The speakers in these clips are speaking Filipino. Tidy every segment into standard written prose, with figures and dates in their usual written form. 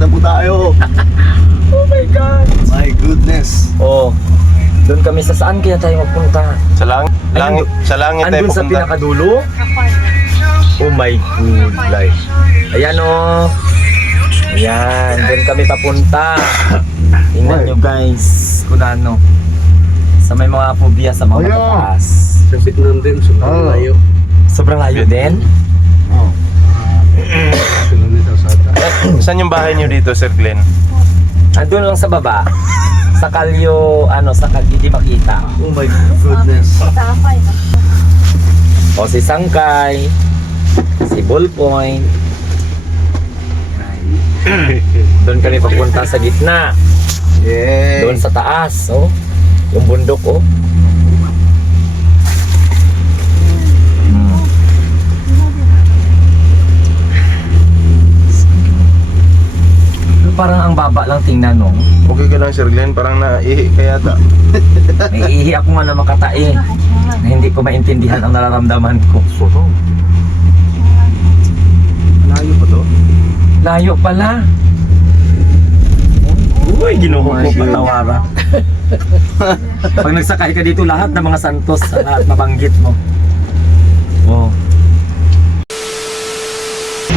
na po tayo. Oh my God! My goodness. Oh, doon kami sa saan kaya tayo magpunta? Sa langit tayo Andun sa pupunta. pinakadulo? Oh my good life. Ayan oh. Ayan, doon kami papunta. Tingnan nyo guys, kung ano. Sa may mga phobia sa mga mataas. Sa Vietnam din, sobrang layo. Sobrang layo din? Oo. Kilometer sa atas. Saan yung bahay niyo dito, Sir Glenn? Andun lang sa baba. Sa kalyo, sa kalyo di makita. Oh my goodness. O si Sangkay, si Ballpoint. Doon kami papunta sa gitna. Yay. Doon sa taas, oh. Yung bundok, oh. Parang ang baba lang tingnan, no? Okay ka lang, Sir Glenn. Parang naihi ka yata. Naiihi ako nga na makatai. Na hindi ko maintindihan ang nararamdaman ko. Layo pa to? Layo pala. Uy, ginuho Oh my mo God. patawara. Pag nagsakay ka dito, lahat ng mga santos, lahat mabanggit mo. Oh.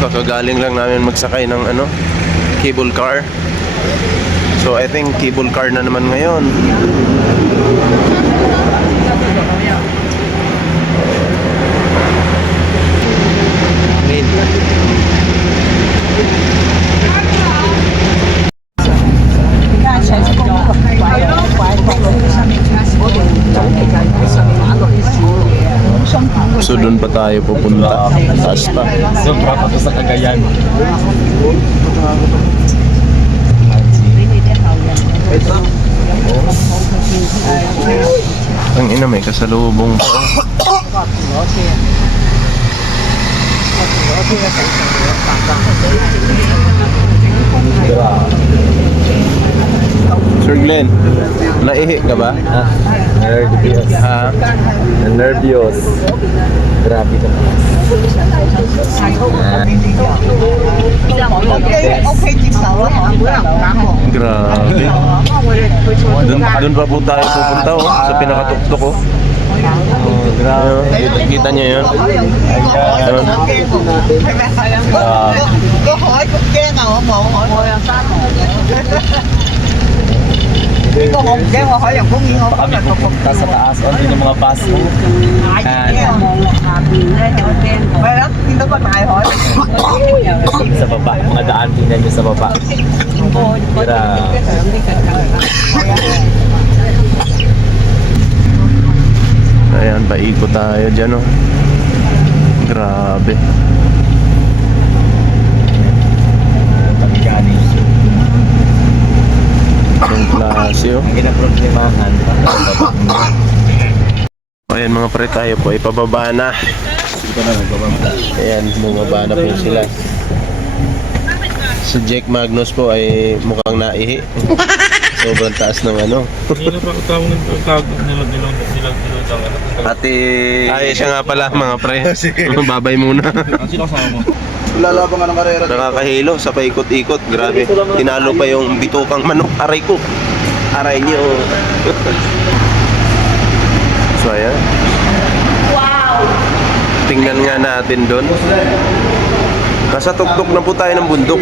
Kakagaling lang namin magsakay ng cable car. So I think cable car na naman ngayon. So doon pa tayo pupunta. Taas pa. Sobra pa to sa Cagayan. Ang ina, may kasalubong pa. Sir Glenn, naihi ka ba? Nervyos. Ha? Nervyos. Grabe ka naman. Grabe. Doon pa po tayo pupunta sa pinakatuktok oh. Oh, grabe. Kita niyo yun? Ayun. Kami pupunta sa taas. O, din yung mga bus mo. Sa baba. Mga daan tingnan nyo sa baba. Grabe. Ayan, paikot tayo dyan oh. Grabe. Ang klase oh. Ang ginaproblemahan. Ayan mga pre, tayo po ay pababa na. Ayan, bumaba na po sila. Si Jake Magnus po ay mukhang naihi. Sobrang taas ng Hindi na pa tawag ng tawag nilang Ate... Ay, siya nga pala mga pre. Babay muna. Sino kasama mo? Lalabang ka ng karera. Nakakahilo sa paikot-ikot. Grabe. Tinalo pa yung bitukang manok. Aray ko. Aray niyo. So ayan. Wow! Tingnan nga natin doon. Nasa tuktok na po tayo ng bundok.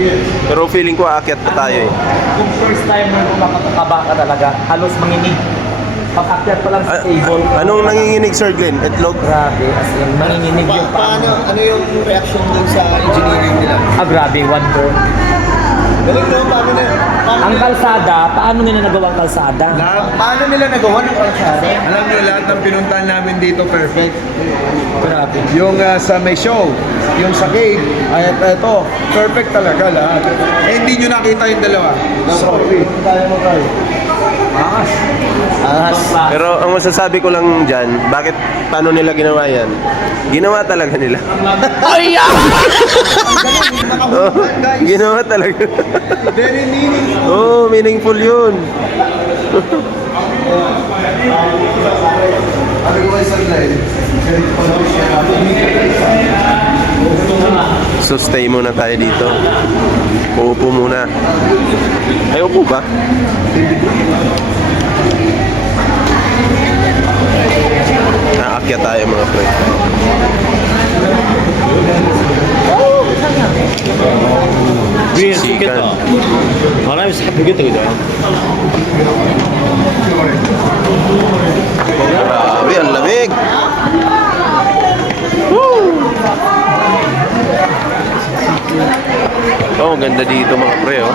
Pero feeling ko aakyat pa tayo eh. Kung first time mo makakaba ka talaga, halos manginig. Pag-akyat pa lang sa table. Anong nanginginig, Sir Glenn? Itlog? Grabe, as in, manginginig yung Ano yung reaction dun sa engineering nila? grabe, wonder. Galing no, paano Ang kalsada, paano nila nagawa ang kalsada? paano nila nagawa ng kalsada? Alam niyo lahat ng pinuntahan namin dito perfect. Grabe. Yung sa may show, yung sa cave, ay ito, perfect talaga lahat. Eh hindi nyo nakita yung dalawa. Sorry. Ahas. Pero ang masasabi ko lang dyan, paano nila ginawa yan? Ginawa talaga nila. Oh, ginawa talaga. Very meaningful. Oh, meaningful yun. Ano ko sa Glenn? Ganito pa daw siya. So stay muna tayo dito. Uupo muna. Ay, upo ba? Naakyat tayo mga pre. 위에 시간. 쏟겠다. 바람이 싹 불겠다, 그죠? Grabe, ang lamig. Oh, ganda dito mga pre, oh.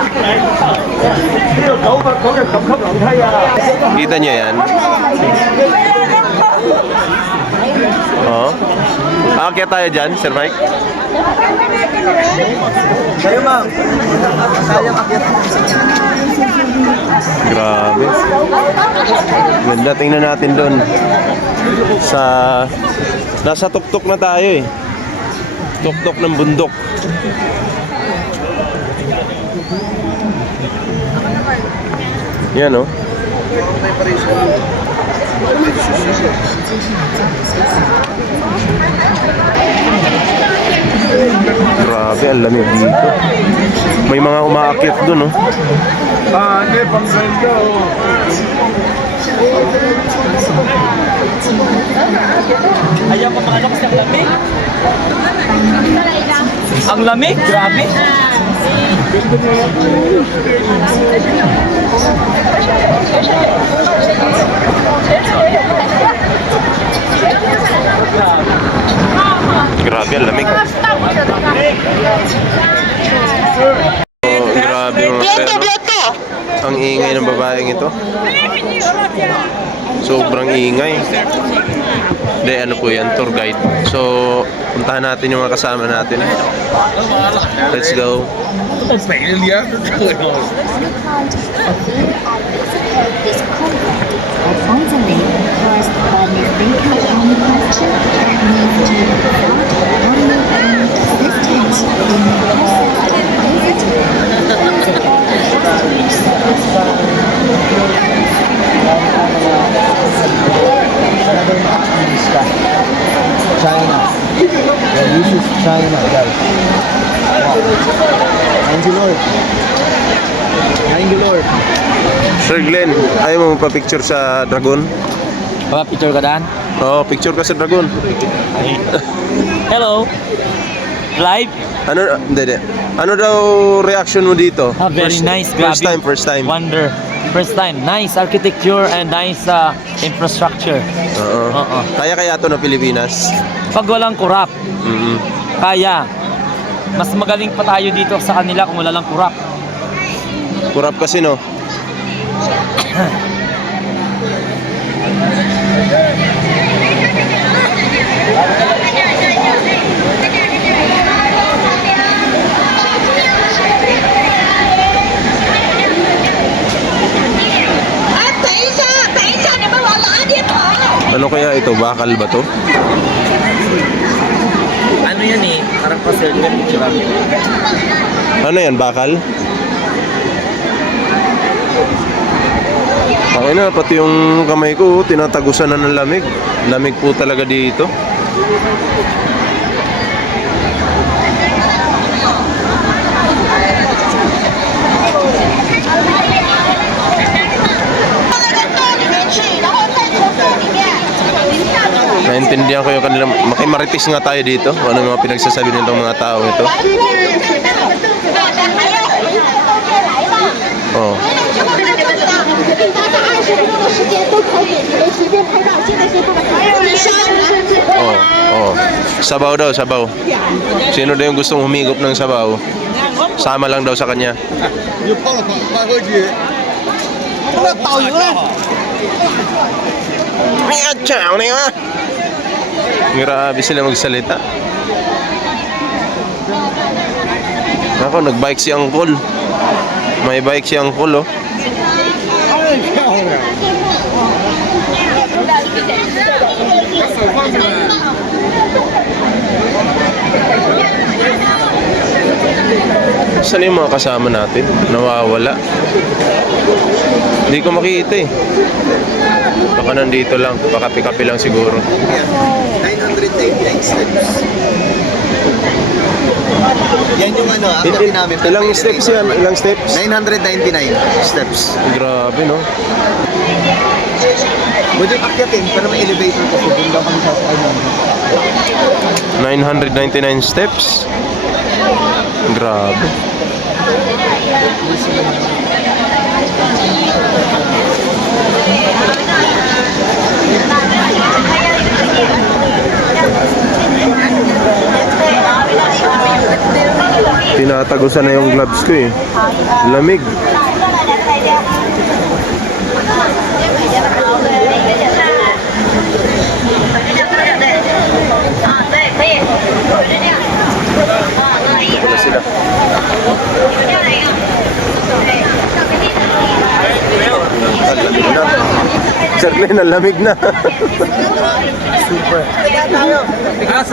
Kita niyo yan? Oh. Aakyat tayo dyan, Sir Mike. Kayo ma'am. Sayang akyat. Grabe. Ganda, tingnan natin doon. Nasa tuktok na tayo eh. Tuktok ng bundok. Yan oh. Grabe, ang lamig dito. May mga umaakyat doon oh. Hindi, pang ganda oh. Ayaw pa mga kasi ang lamig. Ang lamig, grabe. Grabe, ang lamig. Oh, grabe mga pero. Ang ingay ng babaeng ito. Sobrang ingay. Hindi, ano po yan, tour guide. So, puntahan natin yung mga kasama natin. Let's go. Alfonso Lake caused by Miracle manufacture needs to be developed only and assistance in the China. Yeah, this is China, guys. Wow. Thank you, Lord. Thank you, Lord. Sir Glenn, ayaw mo magpa-picture sa dragon? Picture ka dan? Oo, picture ka sa dragon. Hello. Live? Hindi. Ano daw reaction mo dito? Very nice, grabe. First time. Wonder. First time. Nice architecture and nice infrastructure. Oo. Oo. Kaya to na Pilipinas. Pag walang kurap, Mm-mm. kaya. Mas magaling pa tayo dito sa kanila kung wala lang kurap. Kurap kasi no. Ano kaya ito? Bakal ba to? Ano yan eh? Parang pa-circle picture lang. Ano yan? Bakal? Okay na, pati yung kamay ko, tinatagusan na ng lamig. Lamig po talaga dito. Naintindihan ko yung kanilang, makimaritis nga tayo dito. Ano yung mga pinagsasabi nitong mga tao ito. Oh. Oh. Sabaw daw, sabaw. Sino daw yung gustong humigop ng sabaw? Sama lang daw sa kanya. Grabe sila magsalita. Ako, nag-bike si Uncle. May bike si Uncle, oh. Saan yung mga kasama natin? Nawawala. Hindi ko makita eh. Baka nandito lang. Baka kape-kape lang siguro. 999 steps. Yan yung ano, akyatin namin. Ilang steps yan? Ilang steps? 999 steps. Grabe, no? Pwede akyatin, pero may elevator kasi. Doon daw kami sasakay namin. 999 steps? Grabe. Tinatagusan na yung gloves ko eh. Lamig. Wala sila. Sir Glenn, ang lamig na.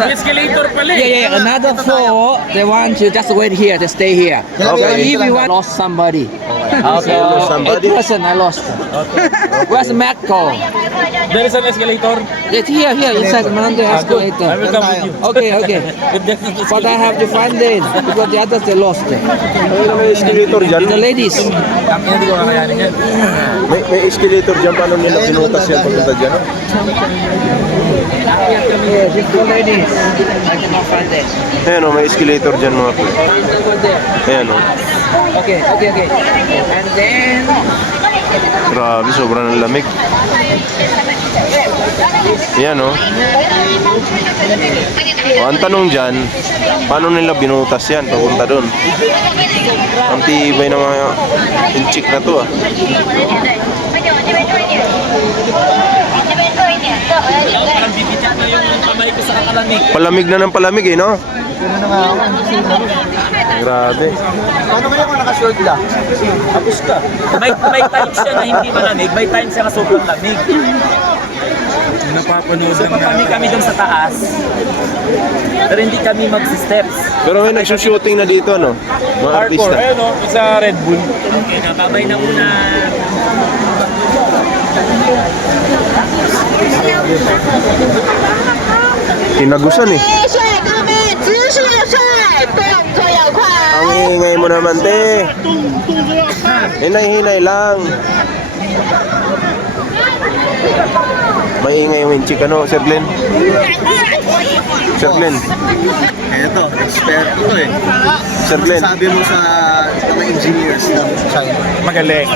Escalator pala eh. Yeah, another floor. They want you just wait here, to stay here. Okay. If you want lost somebody. Okay, lost somebody. 8 person I lost. Where's Macco? There is an escalator. It's here, inside the escalator. I will come with you. Okay. But I have to find them because the others they lost. Ano may escalator dyan? The ladies. Hindi ko kakayanin yan. May escalator dyan. Paano nila pinutas yan papunta dyan? No? Yeah, just the ladies. I cannot find them. Ayan o, may escalator dyan mga po. Over there. Ayan o. Okay. And then Grabe, sobrang lamig. Ayan o. Ang tanong dyan, paano nila binutas yan papunta doon? Ang tibay ng mga inchik na to ah. Bibitak na yung kamay ko sa kakalamig. Palamig na ng palamig eh, no? Grabe. Paano kaya kung naka-short ka? Tapos ka. May times siya na hindi malamig, may times siya na sobrang lamig. Napapanood So pag kami doon sa taas, pero hindi kami mag-steps. Pero may nagsushooting na dito, no? Mga artista. Ayun o, sa Red Bull. Okay, nababay na muna. Tinagusan eh. Ang ingay mo naman, te. Hinay-hinay lang. Maingay yung inchik, ano, Sir Glenn? Sir Glenn? Eto, expert ito eh. Sir Glenn? Sabi mo sa mga engineers ng China. Magaling.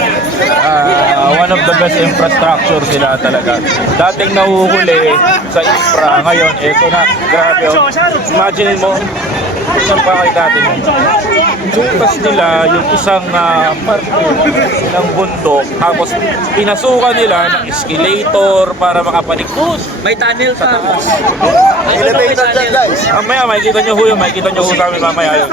One of the best infrastructure sila talaga. Dating nahuhuli sa infra, ngayon, eto na. Grabe. Oh. Imagine mo, isang pakay natin. Bukas nila yung isang parte ng bundok, tapos pinasukan nila ng escalator para makapaligtos. May tunnel sa taas. Elevator dyan guys. Mamaya, makikita nyo ho yun, makikita nyo ho sa amin mamaya yun.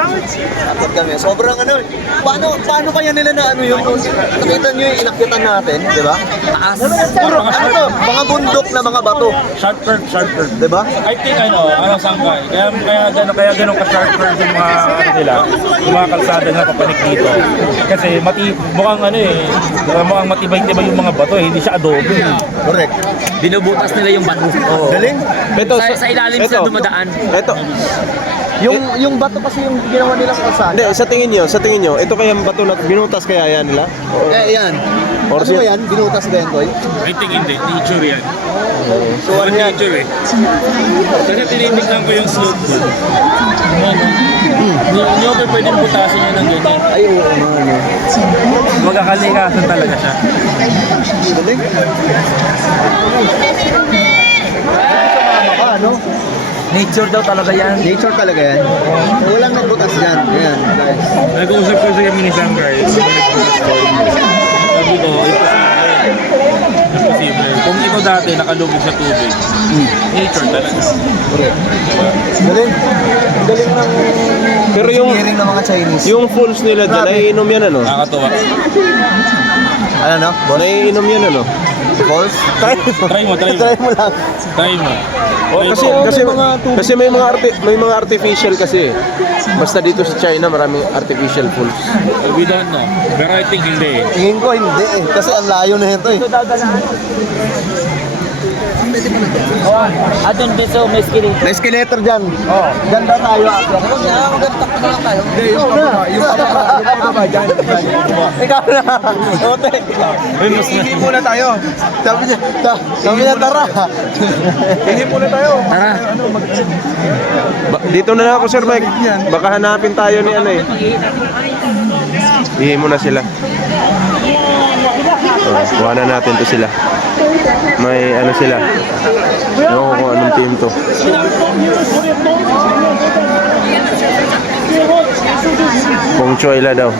Akit kami. Sobrang ano. Paano kaya nila na ano yung nakita nyo yung inakyatan natin, di ba? Taas. Puro ano to? Mga bundok na mga bato. Sharp curve. Di ba? I think sangkay. Kaya ganun ka-sharp curve yung mga nila, yung mga kalsada na papanik dito. Kasi mukhang mukhang matibay-tibay yung mga bato eh, hindi siya adobe. Correct. Binubutas nila yung bato. Oo. Galing. Ito, Sa ilalim sila dumadaan. Ito. Yung bato kasi yung ginawa nilang kalsada. Hindi, sa tingin nyo, ito kaya ang bato na binutas kaya yan nila? Kaya yan. Or Ano ba yan? Binutas ba yan, Koy? I think hindi, nature yan. So ano yan? Nature eh. Kasi tinitignan ko yung slope doon. Hindi ako pwedeng butasin yan ng ganyan. Ay, oo nga. Magkakalikasan talaga siya. Galing. Ano? Nature daw talaga yan. Nature talaga yan. So, walang nagbutas dyan. Ayan, guys. Nag-uusap ko sa kami ni Sangkay. Sabi ko, imposible. Kung ito dati nakalubog sa tubig, nature talaga. Galing. Galing ng Pero engineering ng mga Chinese. yung falls nila dyan, naiinom yan ano? Nakakatuwa. Ano no? Naiinom yan ano? False? Try mo. Try mo lang. Try mo. Kasi may mga artificial kasi. Basta dito sa China maraming artificial falls. We don't know. Pero I think hindi eh. Tingin ko hindi eh. Kasi ang layo na ito eh. Doon din sa may skeleton. May escalator dyan. Oo. Ganda tayo. Huwag na, maganda na lang tayo. Hindi, yung pababa dyan. Ikaw na. Ote. Hihingi muna tayo. Sabi niya, tara. Hihingi muna tayo. Tara. Dito na lang ako, Sir Mike. Baka hanapin tayo ni ano eh. Ihi muna sila. Kuha na natin to sila. May ano sila. Ewan ko kung anong team to. Pong Choyla daw.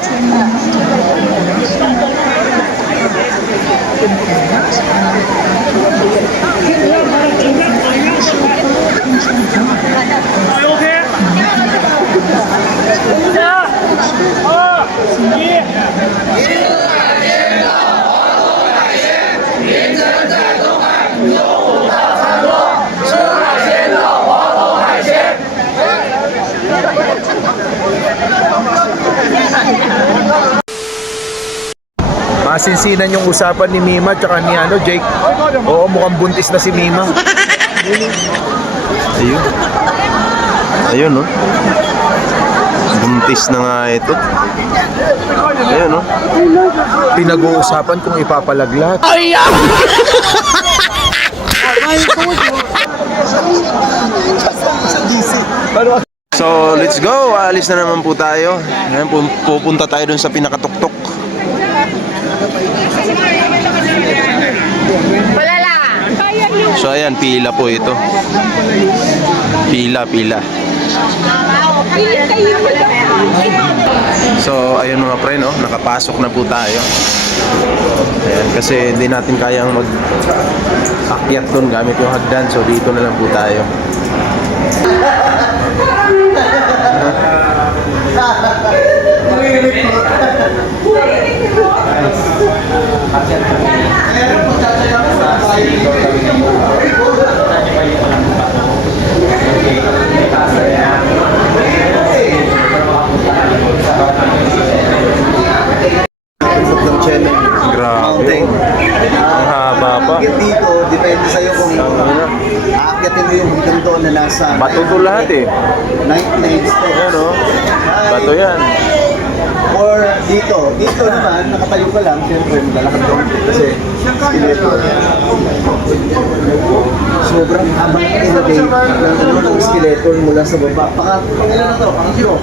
Masinsinan yung usapan ni Mima tsaka ni Jake. Oo, mukhang buntis na si Mima. Ayun. Ayun, no? Buntis na nga ito. Ayun, no? Pinag-uusapan kung ipapalaglat. So, let's go. Alis na naman po tayo. Ayan, pupunta tayo dun sa pinakatuktok. So, ayan, pila po ito. Pila. So, ayun mga pre, no? Nakapasok na po tayo. Ayan, kasi hindi natin kayang mag-akyat doon gamit yung hagdan. So, dito na lang po tayo. Grabe. Ang haba pa. Akit dito, depende sa'yo kung aakyatin mo yung hanggang doon na nasa Bato to lahat eh. 99 steps. Ayan, oh. Bato yan. Or dito naman, nakatayo ka lang, siyempre maglalakad ka kasi skeleton. Sobrang haba innovate ng skeleton mula sa baba. Pangilan na to? Pangatlo.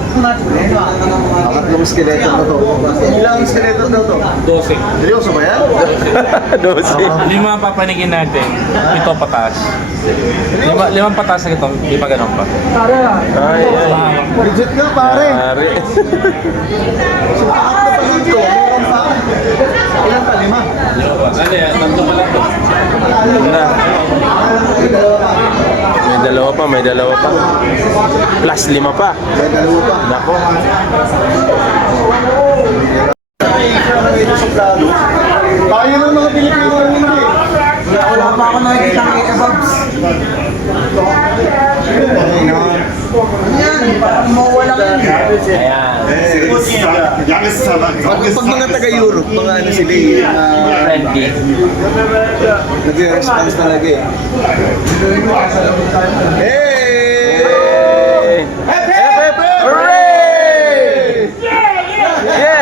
Pangatlong skeleton na to. Ilang skeleton na to? 12. Seryoso ba yan? 12. 5 papanigin natin. Ito patas. 5 patas na ito. Di pa ganun pa. Ay, ay. Legit nga pare. Pare. So, pangatlo pa lang to. Meron pa. Ilan pa? 5? Ano yan? 3 pa lang ito. Na. May dalawa pa. Plus 5 pa. May dalawa pa. Nako. Tayo ng mga Pilipino hindi. Wala pa ako nakikita ng kebabs. Yan, parang mawala ka. Pag mga taga-Europe, mga ano sila Friendly. nag-response talaga eh. Hey! Hep, hep! Hooray! Yeah!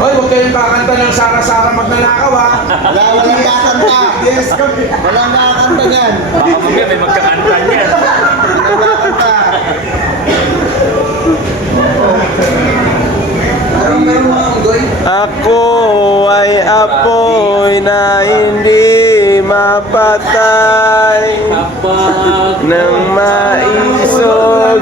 Hoy, huwag kayong kakanta ng Sara-Sara magnanakaw ha. Walang kakanta. Yes, walang kakanta yan. Baka mamaya may magkakanta niya. Walang kakanta. Ako ay apoy na hindi mapatay nang maisog.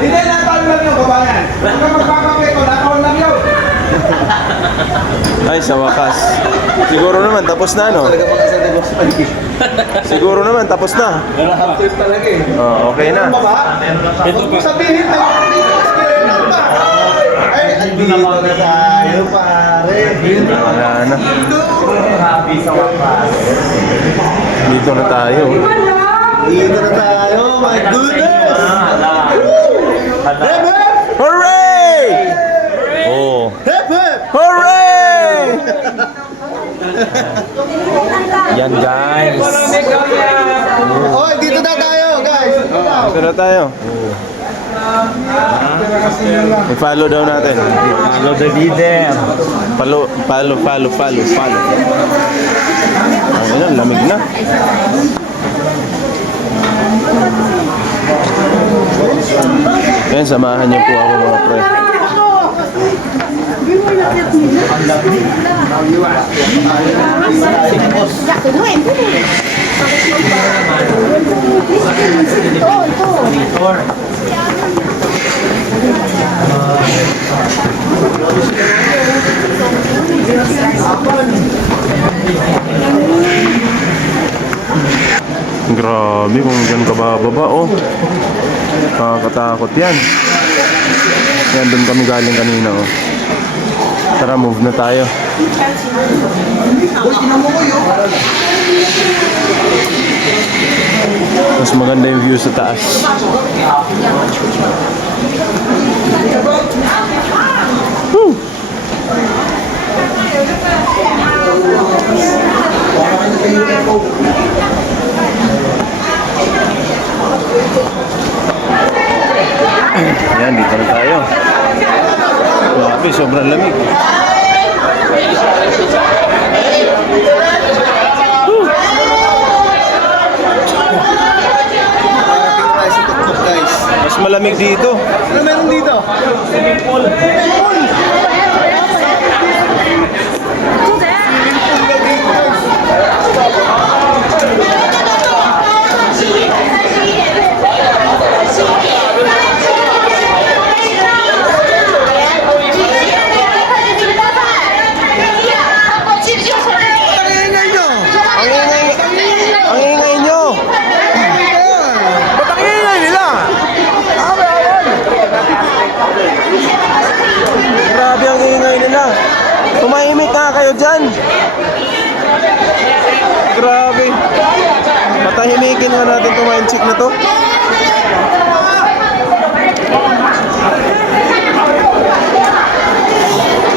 Hindi, nataon lang yung kabayan. Huwag kang magpapakit ko, nataon lang yun. Ay, sa wakas. Siguro naman tapos na, no? Talaga mga sa Dagos Pagi. Siguro naman tapos na. Trip talaga eh. Oh, okay na. Ito pa. Sabihin na ay, andito na tayo, pare. Wala na. Dito na tayo. Dito na tayo, my goodness! Hooray! Oh. Hip hip! Hooray! Yan guys. Oy, dito na tayo, guys! Ito na tayo. I-follow daw natin. Follow the leader. Follow. Ayun, lamig na. Ayan, samahan niyo po ako mga pre. Grabe kung dyan ka bababa, oh. Nakakatakot yan. Yan, doon kami galing kanina, oh. Tara, move na tayo. Mas maganda yung view sa taas. Woo! Ayan, dito na tayo. Grabe, sobrang lamig. Mas malamig dito. Ano meron dito? Ang ingay nyo! Ba't ang ingay nila? Grabe ang ingay nila. Tumahimik nga kayo dyan. Grabe. Patahimikin nga natin itong mindset na to.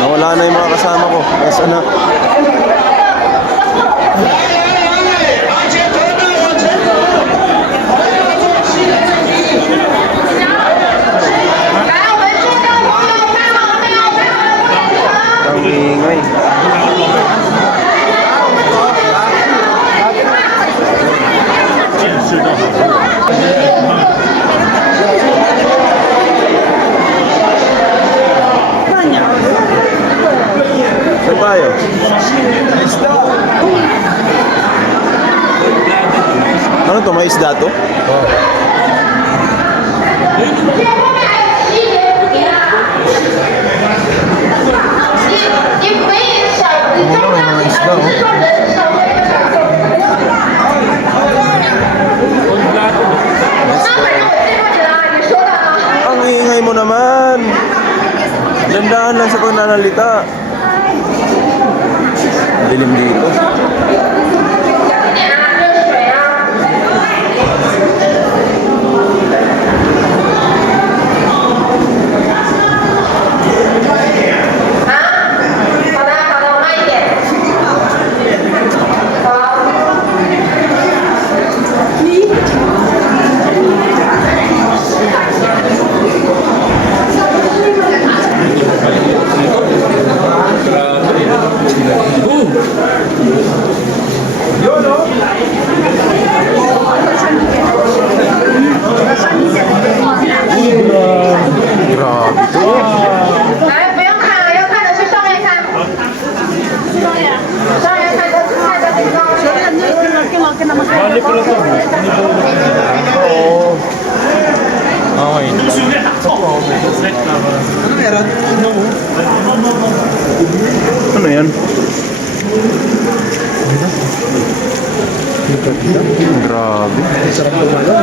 Nawala na yung mga kasama ko. Nasaan na? Ang ingay. Saan tayo? Ano to? May isda to? Mga isda, oh. Ang ingay mo naman. Dandaan lang sa pananalita. Dilim dito. Grabe to. 来，不用看了，要看的去上面看。上面看都是看的这个。 Bali pala to. Oo. Okay. Ano yan? Grabe. Sarap tumalo.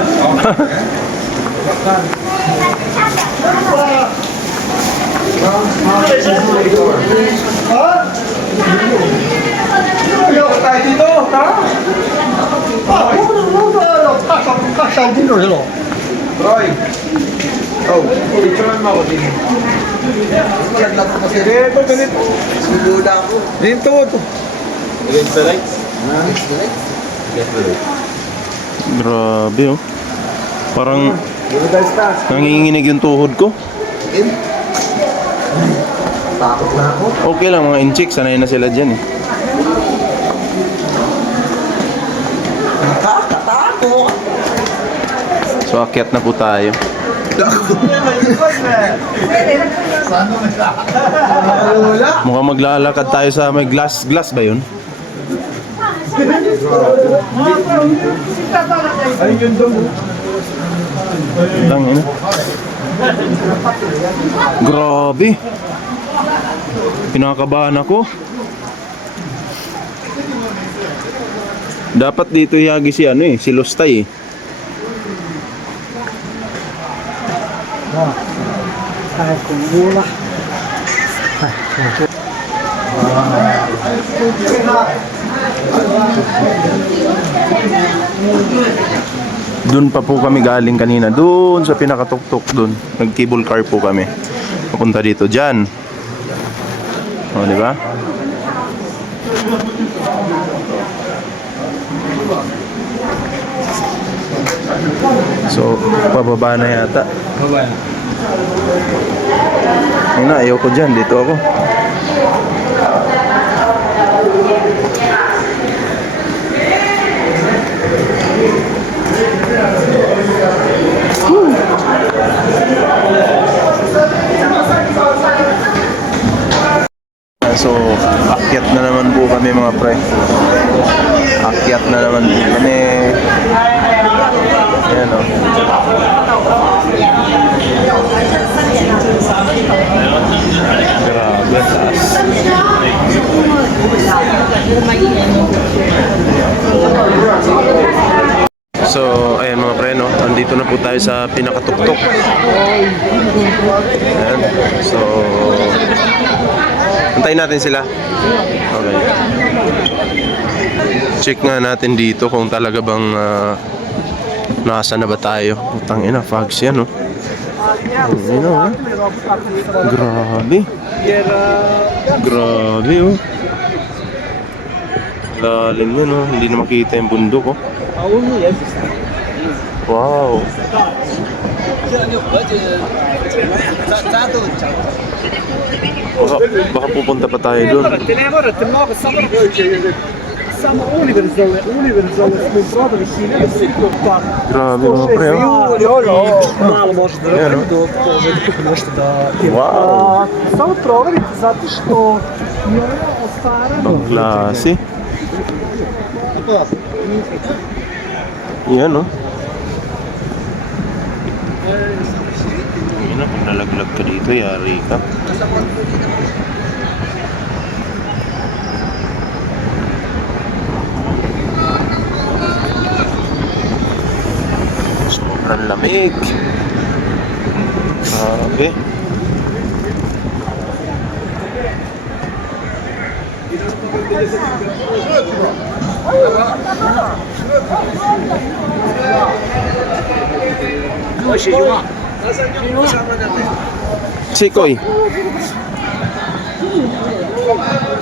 Tayo dito, tara! Roy. Oh, picturean mo ako din. Malaglag ko kasi. Ito, ganito. Siguda ako. Dito, ito. Against the lights? Grabe oh. Parang nanginginig yung tuhod ko. Takot na ako. Okay lang mga inchik, sanay na sila dyan eh. Takot. So akyat na po tayo. Mukhang maglalakad tayo sa may glass ba yun? Tangina. Grabe. Pinakabahan ako. Dapat dito ihagi si si Lustay eh. Doon pa po kami galing kanina, doon sa pinakatuktok doon. Nag-cable car po kami. Papunta dito diyan. Oh, di ba? So, pababa na yata. Baba na. Ayun na, ayaw ko dyan. Dito ako. So, akyat na naman po kami mga pre. Akyat na naman po kami. Ayan o. Grabe, taas. So, ayan mga pre, no? Andito na po tayo sa pinakatuktok. Ayan. So, antayin natin sila. Okay. Check nga natin dito kung talaga bang nasa na ba tayo. Utang ina, fogs yan, no? Ayun, no? Grabe. Grabe, oh. Lalim yun, no? Hindi na makita yung bundok, oh. Wow. Baka pupunta pa tayo doon. Grabe mga pre, oh. Ayan, oh. Wow. Bang klase. Yan, oh. Yan na, pag nalaglag ka dito, yari ka. Sobrang lamig. Grabe. Sikoy.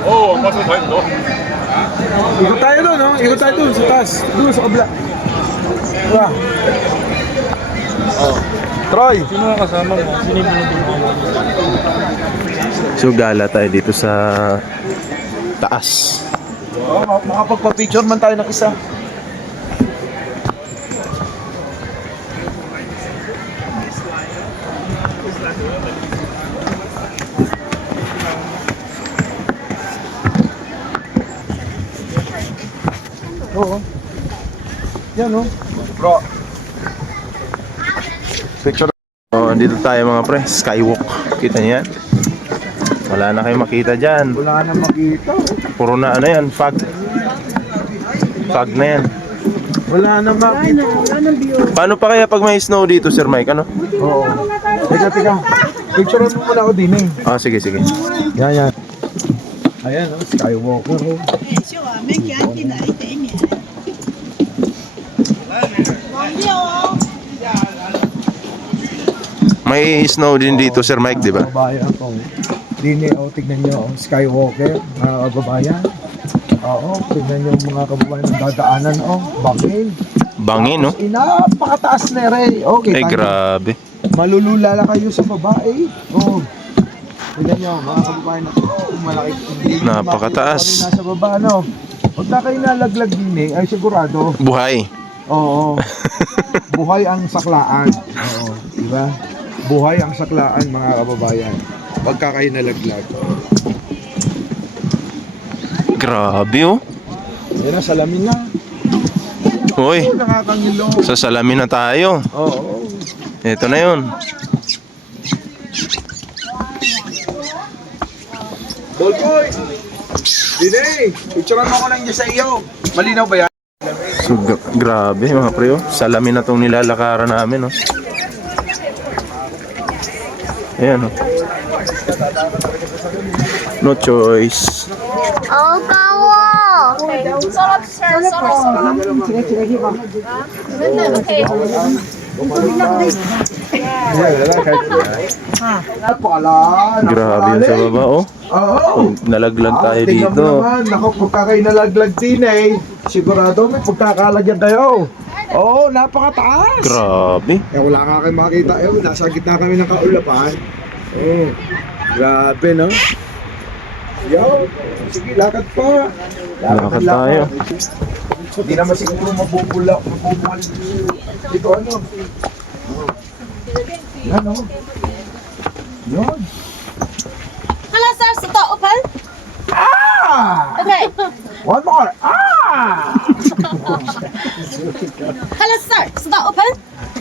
Oo, pasok tayo doon. Ikot tayo doon, no? Ikot tayo doon sa taas. Doon sa kabla. Diba? Oh. Troy! Sino ang kasama mo? Sino yung So gala tayo dito sa taas. Oh, makapagpa-picture man tayo ng isa. Oo. Yan, oh. Bro. Picture. Oh, dito tayo mga pre, skywalk. Kita niyo yan? Wala na kayong makita dyan. Wala na makita. Puro na ano yan, fog. Fog na yan. Wala na makita. Paano pa kaya pag may snow dito, Sir Mike? Ano? Oo. Teka. Picture mo muna ako din eh. Ah, sige. Yan. Ayan, oh, skywalker. Oh. May snow din dito, Sir Mike, di ba? Kababayan ko. Dini, tignan nyo, Skywalker, mga kababayan. Oo, tignan nyo mga kababayan ng dadaanan, bangin. Bangin, no? Napakataas na rin. Okay, Ay, grabe. malulula lang kayo sa babae. Tignan nyo, mga kababayan na malaki. Napakataas. Nasa baba, Pag na kayo nalaglag din ay sigurado. Buhay. Oo. Buhay ang saklaan. Oo, di ba? Buhay ang saklaan, mga kababayan. Pagka kayo nalaglag. Grabe, oh. Yan na, salamin na. Hoy, Nakakangilo. sa salamin na tayo. Oo. Ito na yun. Ballboy! Dine! Picturean mo ko lang dyan sa iyo. Malinaw ba yan? So, grabe, mga pre, oh. Salamin na itong nilalakaran namin, oh. Ayan, oh. No choice. Oh, kawo! Pala! Grabe yun sa baba, oh. Oo. Nalaglag tayo Tingnan mo dito. naman, naku, pagka kayo nalaglag din sigurado may pagkakalagyan kayo. Oo, napakataas. Grabe. Wala nga kayo makita. Nasa gitna kami ng kaulapan. Oo. Grabe, no? Yo, sige, lakad pa. Lakad tayo. Hindi naman siguro mabubulak. Ito ano? Ano? Yun. Hello, sir. Sito, Opal? Ah! Okay. One more. Ah! Hello, sir. Sito, Opal?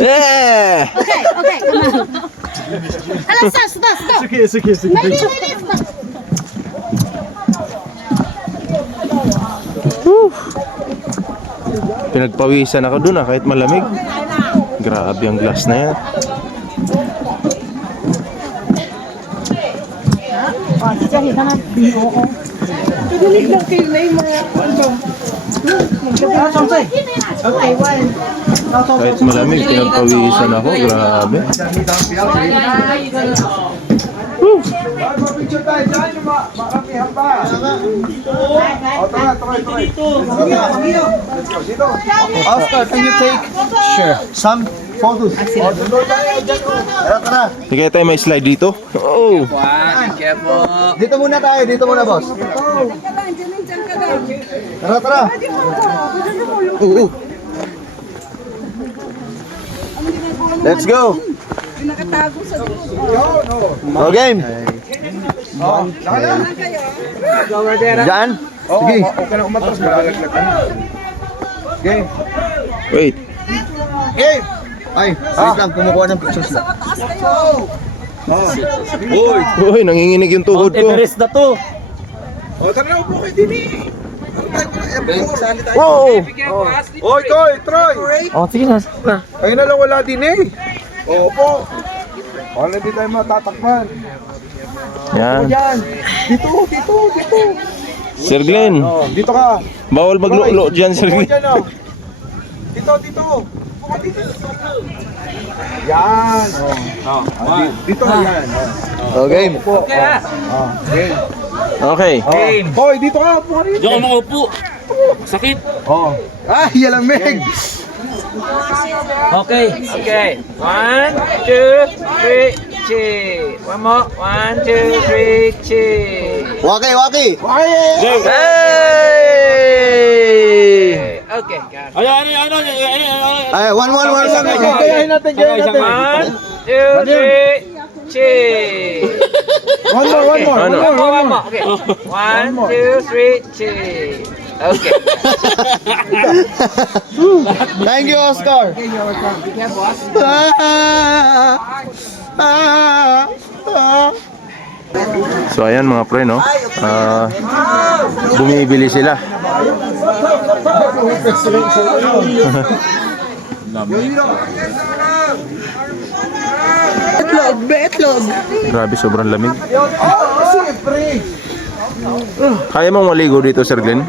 Eh! Okay, okay. Come on. Hello, sir. Sito, sito. Sige. Maybe. Pinagpawisan ako dun, kahit malamig. Grabe ang glass na yan. Kahit malamig, pinagpawisan ako. Grabe. Picture tayo dyan, yung makamihan pa. O, tara. Let's go, dito. Oscar, can you take some photos? Tara. Sige tayo may slide dito. Oh! Dito muna tayo, boss. Tara. Oo. Let's go. O, game. Diyan? Sige. Okay na umatras, malalaglag ka na. Okay. Wait. Game. Ay, wait lang, kumukuha ng pictures lang. Uy, nanginginig yung tuhod ko. Everest na to. O, tara na, upo kayo din Wow! Oy, Troy! Oh, sige na. Ayun na lang, wala din Opo. Wala din tayo matatakpan. Yan. Yan. Dito. Sir Glenn, Dito ka. bawal maglulo dyan, Sir Upo Glenn. dyan, Dito. Upo ka dito. Yan. Dito, yan. O, game. Game. Okay. Hoy, dito ka. Upo ka dito. Diyan ako makaupo. Sakit. Yalang Meg. Okay. 1, 2, 3, cheese. One more. 1, 2, 3, cheese. Waki. Hey! Okay. Ano? Ay, one. Gayahin natin. 1, 2, 3, cheese. One more. Okay. 1, 2, 3, cheese. Okay. Thank you, Oscar. So ayan mga pre, no? Bumibili sila. Betlog. Grabe, sobrang lamig. Kaya mong maligo dito, Sir Glenn?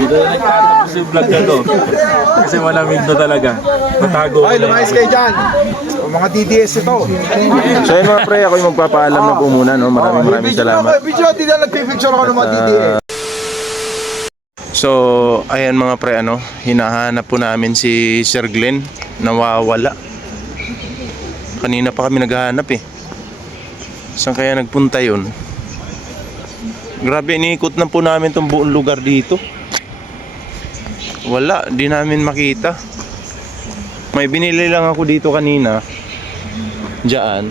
Dito na nagtatapos yung vlog na to. Kasi malamig na talaga. Matago. Ay, lumayas kayo dyan. O, mga DDS ito. So yun mga pre, ako yung magpapaalam na po muna, no? Maraming salamat. Video, hindi na nagpipicture ako ng mga DDS. So, ayan mga pre, hinahanap po namin si Sir Glenn, nawawala. Kanina pa kami naghahanap eh. Saan kaya nagpunta yun? Grabe, iniikot na po namin tong buong lugar dito. Wala, di namin makita. May binili lang ako dito kanina. Diyan.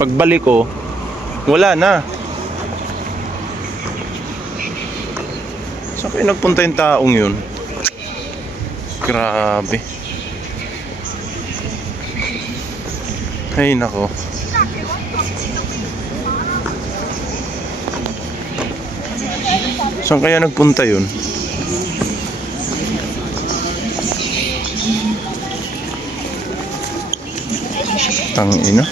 Pagbalik ko, wala na. Saan kayo nagpunta yung taong yun? Grabe. Ay nako. Saan kaya nagpunta yun? Tangina.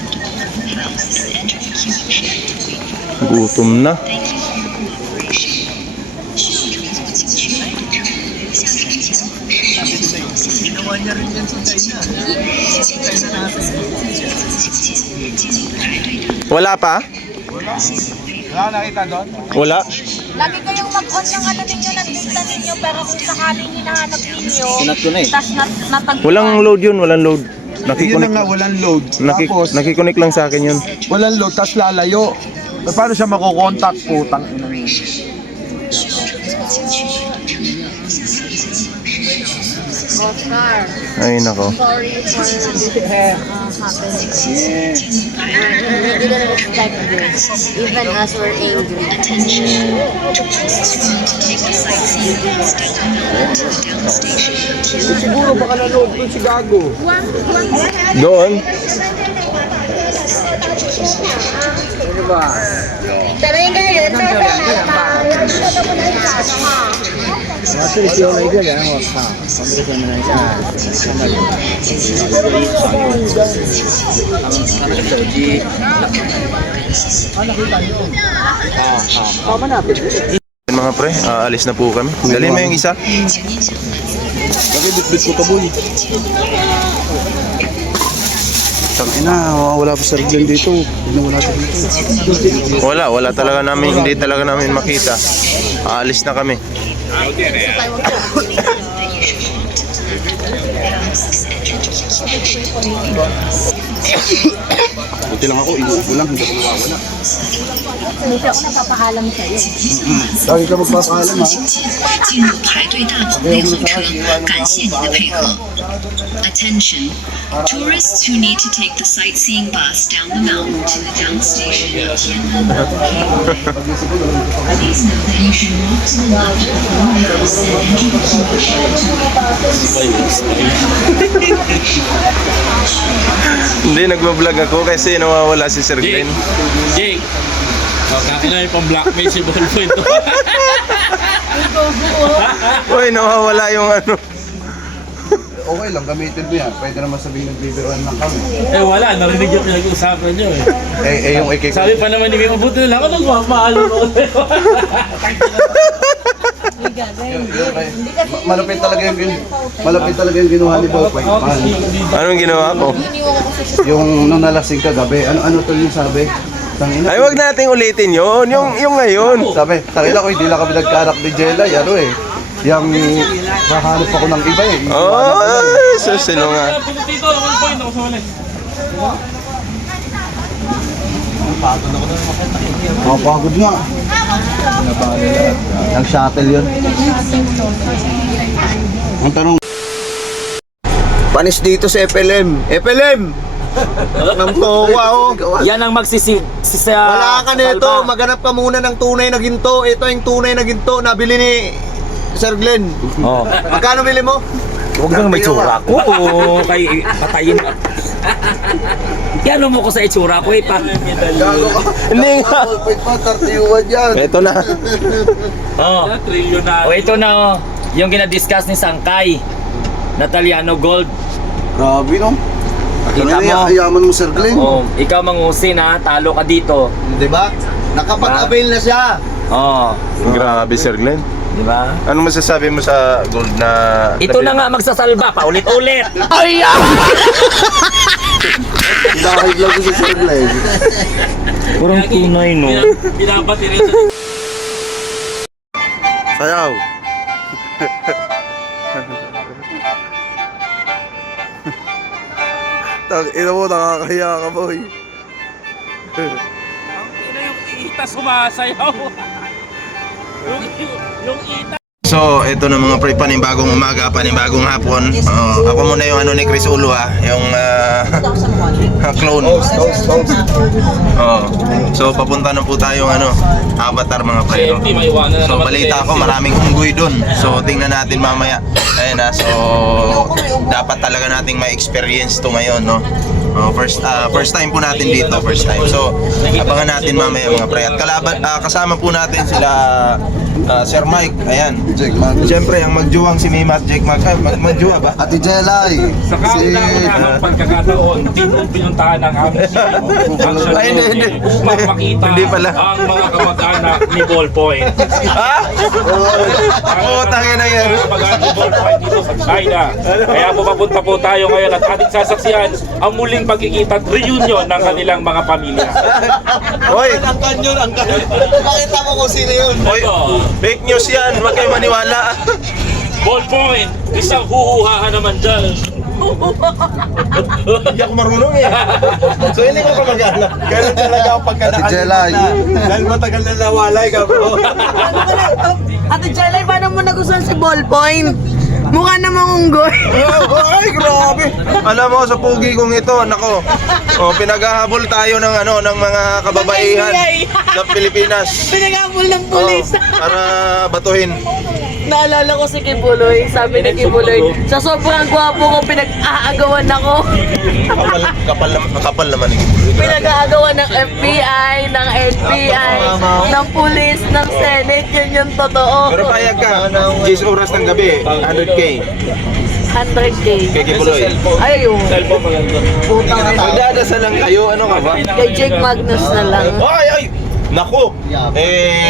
Gutom na. Wala pa? Wala nakita doon? Wala? Lagi kayong mag-on ng ano ninyo, ng data ninyo, pero kung sakaling hinahanap ninyo, tas natagpuan. Walang load yun, walang load. Yun na Nakikonik, nga, walang load. Tapos, nakikonik lang sa akin yun. walang load, tapos lalayo. Eh, paano siya makokontakt? Putang ina niya. Oscar, Ay nako. sorry for this happening. We didn't expect this, even as we're angry. Siguro baka nanood ko si Gago. Doon? Pero yung ganyan, Mga pre, aalis na po kami. Dalhin mo yung isa. Bakit bitbit ko taboy? Tangina, wala pa Sir Glenn dito. Wala siya dito. Wala talaga namin, hindi talaga namin makita. Aalis na kami. Buti lang ako, inuubo lang, hindi ko nawawala. hindi ako napapaalam sa'yo. Lagi ka magpapaalam ha. 进入排队大棚内候车，感谢您的配合。Attention, tourists who need to take the sightseeing bus down the mountain to the down station at Tiananmen. Please note that you should walk to the left of the house and enter the queue Hindi, nagbablog ako kasi nawawala si Sir Glenn. Jake! Kakina yung pang-blackmail si Ballpoint to. Uy, nawawala yung ano. Okay lang, gamitin mo yan. Pwede naman sabihin nagbibiruan lang kami. Eh wala, narinig yung pinag-uusapan nyo eh. Yung ikik. Sabi pa naman ni Mimo, buti lang ako nagmamahal mo. Malapit talaga yung ginawa ni Ballpoint. Anong ginawa ko? Yung nung nalasing ka gabi, ano to yung sabi? Tangina. Ay, wag nating ulitin yun. Yung ngayon. Sabi, tangina ko, hindi lang kami nagkarak ni Jella. Ano eh. Yung kahanap ako ng iba eh. Oh, so sino nga? Tito, 1 point ako sa walis. Pagod nga. Nag-shuttle yun. Ang tanong, panis dito sa FLM. FLM! Ng POA oh. Yan ang Wala ka nito, maghanap ka muna ng tunay na ginto. Ito yung tunay na ginto, nabili ni Sir Glenn. Oh. Magkano bili mo? Huwag kang may tsura ko. Oo, kay patayin. Yan mo ko sa itsura ko eh pa. Gago ka. Hindi nga. Wait pa, 31 yan. Ito na. Oh. Trilyonar. O ito na oh. Yung ginadiscuss ni Sangkay. Nataliano Gold. Grabe no. Kita mo. Ayaman mo Sir Glenn. Oh, ikaw mangusin ha, talo ka dito. Di ba? Nakapag-avail na siya. Oh. Grabe, Sir Glenn. Di ba? Ano masasabi mo sa gold na... Ito na nga magsasalba pa ulit-ulit. Dahil lang ko sa Sir Glenn. Parang tunay, no? Binabati rin sa Sayaw. Ina mo, nakakahiya ka, boy. yung ita sumasayaw. yung ita. So, ito na mga pre, panibagong umaga, panibagong hapon. Ako muna yung ano ni Chris Ulo yung clone. So, papunta na po tayo Avatar mga pre. Siyempre, maiwanan na So, naman balita ko maraming unggoy dun. So, tingnan natin mamaya. Ayun na, so dapat talaga nating ma-experience to ngayon, no? First time po natin dito, first time. So, abangan natin mamaya mga pre. At kasama po natin sila Sir Mike, ayan. Jake Mag. Siyempre, ang magjuwang si Mima at Jake Mag. Magjuwa ba? Ate Jelay. Sa kauna-unahang pagkakataon, pinuntahan ng aming Ay, hindi. upang makita Hindi pala. ang mga kamag-anak ni Ballpoint. Ha? Oo, tangin na yan. Kamag-anak ni Ballpoint dito sa China. Kaya papunta po tayo ngayon at ating sasaksihan ang muling pagkikita at reunion ng kanilang mga pamilya. Hoy, Pakita mo kung sino yun. hoy, fake news yan. Huwag kayo maniwala. Ballpoint, isang huhuhahan naman dyan. Hindi ako marunong eh. So, hindi ko kamag-anak. Ganun talaga ang pagkadaan. Ate Jelay. Dahil matagal na nawalay ka bro. Ate Jelay, paano mo nagustuhan si Ballpoint? Mukha namang unggoy. Ay, grabe. Alam mo, sa pugi kong ito, nako. Pinaghahabol tayo ng ng mga kababaihan sa Pilipinas. Pinagabol ng pulis. Para batuhin. Naalala ko si Kibuloy. Sabi ni Kibuloy, sa sobrang gwapo ko, pinag-aagawan ako. Kapal naman. Pinag-aagawan ng FBI, ng NBI, ng pulis, ng Senate. Yun yung totoo. Pero payag ka, 10 oras ng gabi, 100K. 100K. Kay Kibuloy. Ay, yun. Cellphone mo yan doon. Putang ina. Magdadasal lang kayo, ano ka ba? Kay Jake Magnus na lang. Ay! Naku!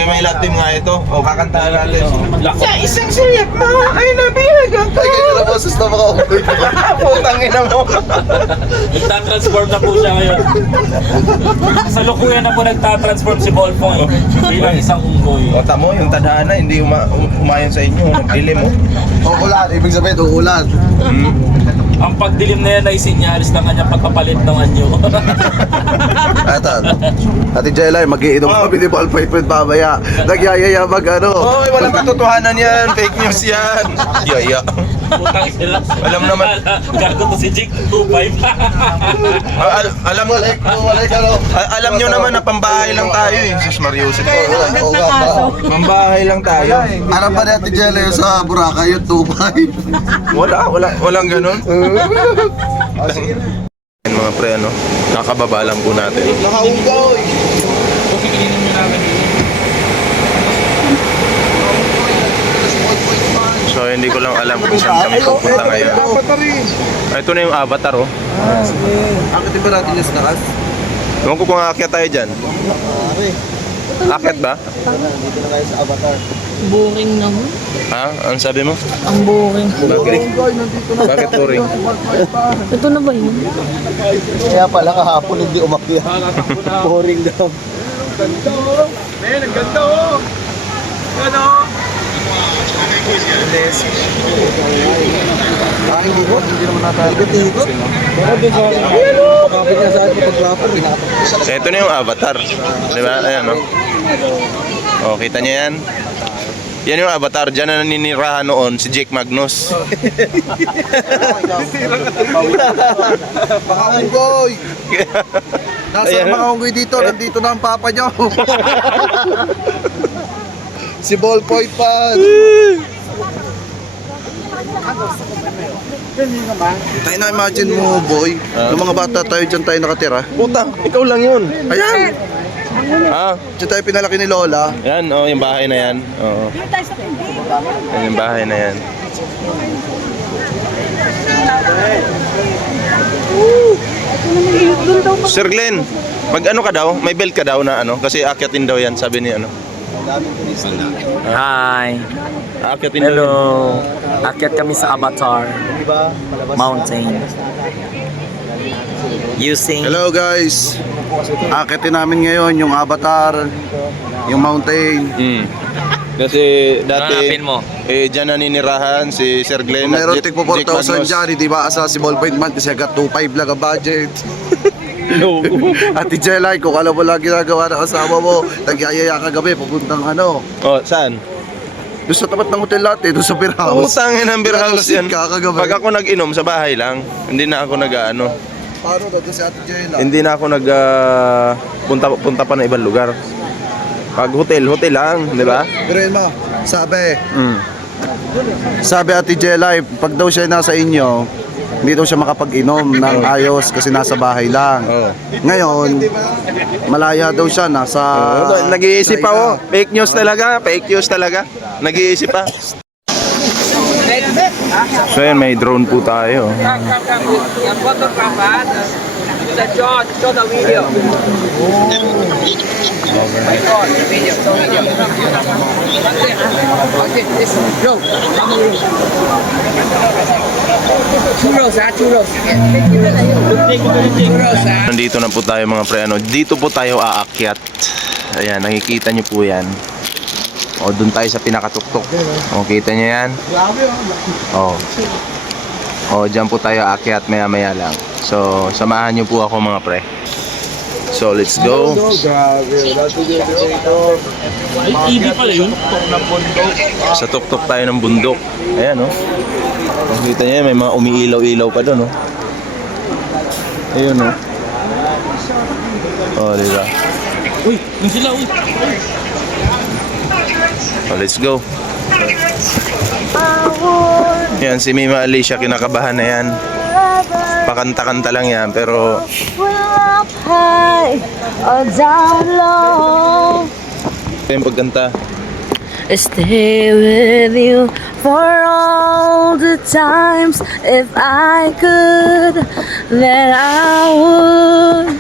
May latim nga ito. Kakantahan natin. Sa isang siyap mo ay nabihagan ko. Ay, kayo na boses na mga unggoy. Putang ina mo. Nagtatransform na po siya ngayon. Sa lukuyan na po nagtatransform si Ballpoint bilang isang unggoy. O tamo, yung tadhana hindi umayon sa inyo. Nagdilim mo. Uulan, ibig sabihin, uulan. Ang pagdilim na yan ay sinyalis ng kanyang pagpapalit ng anyo. Eto, Ate Jelay, mag-iinom kami ni Ballpoint babaya. Nagyayaya Oy, walang katotohanan yan. Fake news yan. Yaya. Putang sila. Alam naman. Gago to si Jake 2.5. Alam nyo naman na pambahay lang tayo eh. Sus Mariusip. Pambahay lang tayo. Ano ba ni Ate Jelay sa Boracay yung 2.5? Walang ganun. Mga pre, nakababa lang po natin. Nakaunggoy! So hindi ko lang alam kung saan kami pupunta ngayon. Ito na yung Avatar oh. Akit ba natin yung snakas? Ewan ko kung aakyat tayo dyan. Aakyat ba? Dito na tayo sa Avatar. Boring naman. Ha? Ang sabi mo? Ang boring. Bakit boring? Ito na ba yun? Kaya pala kahapon hindi umakyat. Boring daw. Hindi naman natin. Ikot-ikot. Kapit na sa akin photographer. Ito na yung Avatar. Di ba? Ayan oh. Oh, kita niyo yan? Yan yung Avatar. Diyan na naninirahan noon si Jake Magnus. Mga unggoy! Nasa mga unggoy dito, nandito na ang papa nyo. Si Ballpoint pa. Tayo na imagine mo boy, nung mga bata tayo dyan tayo nakatira. Puta, ikaw lang yun. Ayan! Ha? Dyan tayo pinalaki ni Lola. Yan, oh, yung bahay na yan. Oo. Yan yung bahay na yan. Sir Glenn, mag-ano ka daw? May belt ka daw na ano? Kasi akyatin daw yan, sabi ni ano. Hi. Aakyat din Hello. Akyat kami sa Avatar Mountain. Using Hello guys! Akitin namin ngayon yung Avatar, yung mountain. Kasi dati, Hanapin mo. dyan naninirahan si Sir Glenn Kung meron at tigpo 4,000 dyan, hindi ba asa si Ballpoint Man kasi agad 2,500 lang ang budget. Ate Jelay, kung alam mo lang ginagawa ng asawa mo, nagyayaya ka gabi, papuntang ano, Oh, saan? doon sa tapat ng hotel natin, doon sa beer house. Utangin ng beer house yan. Kakagabi. Pag ako nag-inom sa bahay lang, hindi na ako nag-ano. Paano daw doon si Ate Jelay? Hindi na ako nag punta pa ng ibang lugar. Pag hotel lang, di ba? Pero yun mo, sabi Ate Jelay, pag daw siya nasa inyo, hindi daw siya makapag-inom ng ayos kasi nasa bahay lang. Oo. Ngayon, malaya daw siya, nasa... Nag-iisip ako. Fake news talaga. Nag-iisip pa. So yan, may drone po tayo. Nandito na po tayo mga pre, dito po tayo aakyat. Ayan, nakikita nyo po yan. O, dun tayo sa pinakatuktok. O, kita nyo yan? O. O, dyan po tayo aakyat maya lang. So, samahan nyo po ako mga pre. So, let's go. Sa tuktok tayo ng bundok. Ayan, o. Nakita nyo yan, may mga umiilaw-ilaw pa doon, o. Ayun, o. O, diba? Uy, yung sila, uy. So, let's go. Yan, si Mima Alicia, kinakabahan na yan. Pakanta-kanta lang yan, pero... Up high or down low, Yung pagkanta. stay with you for all the times. If I could, then I would.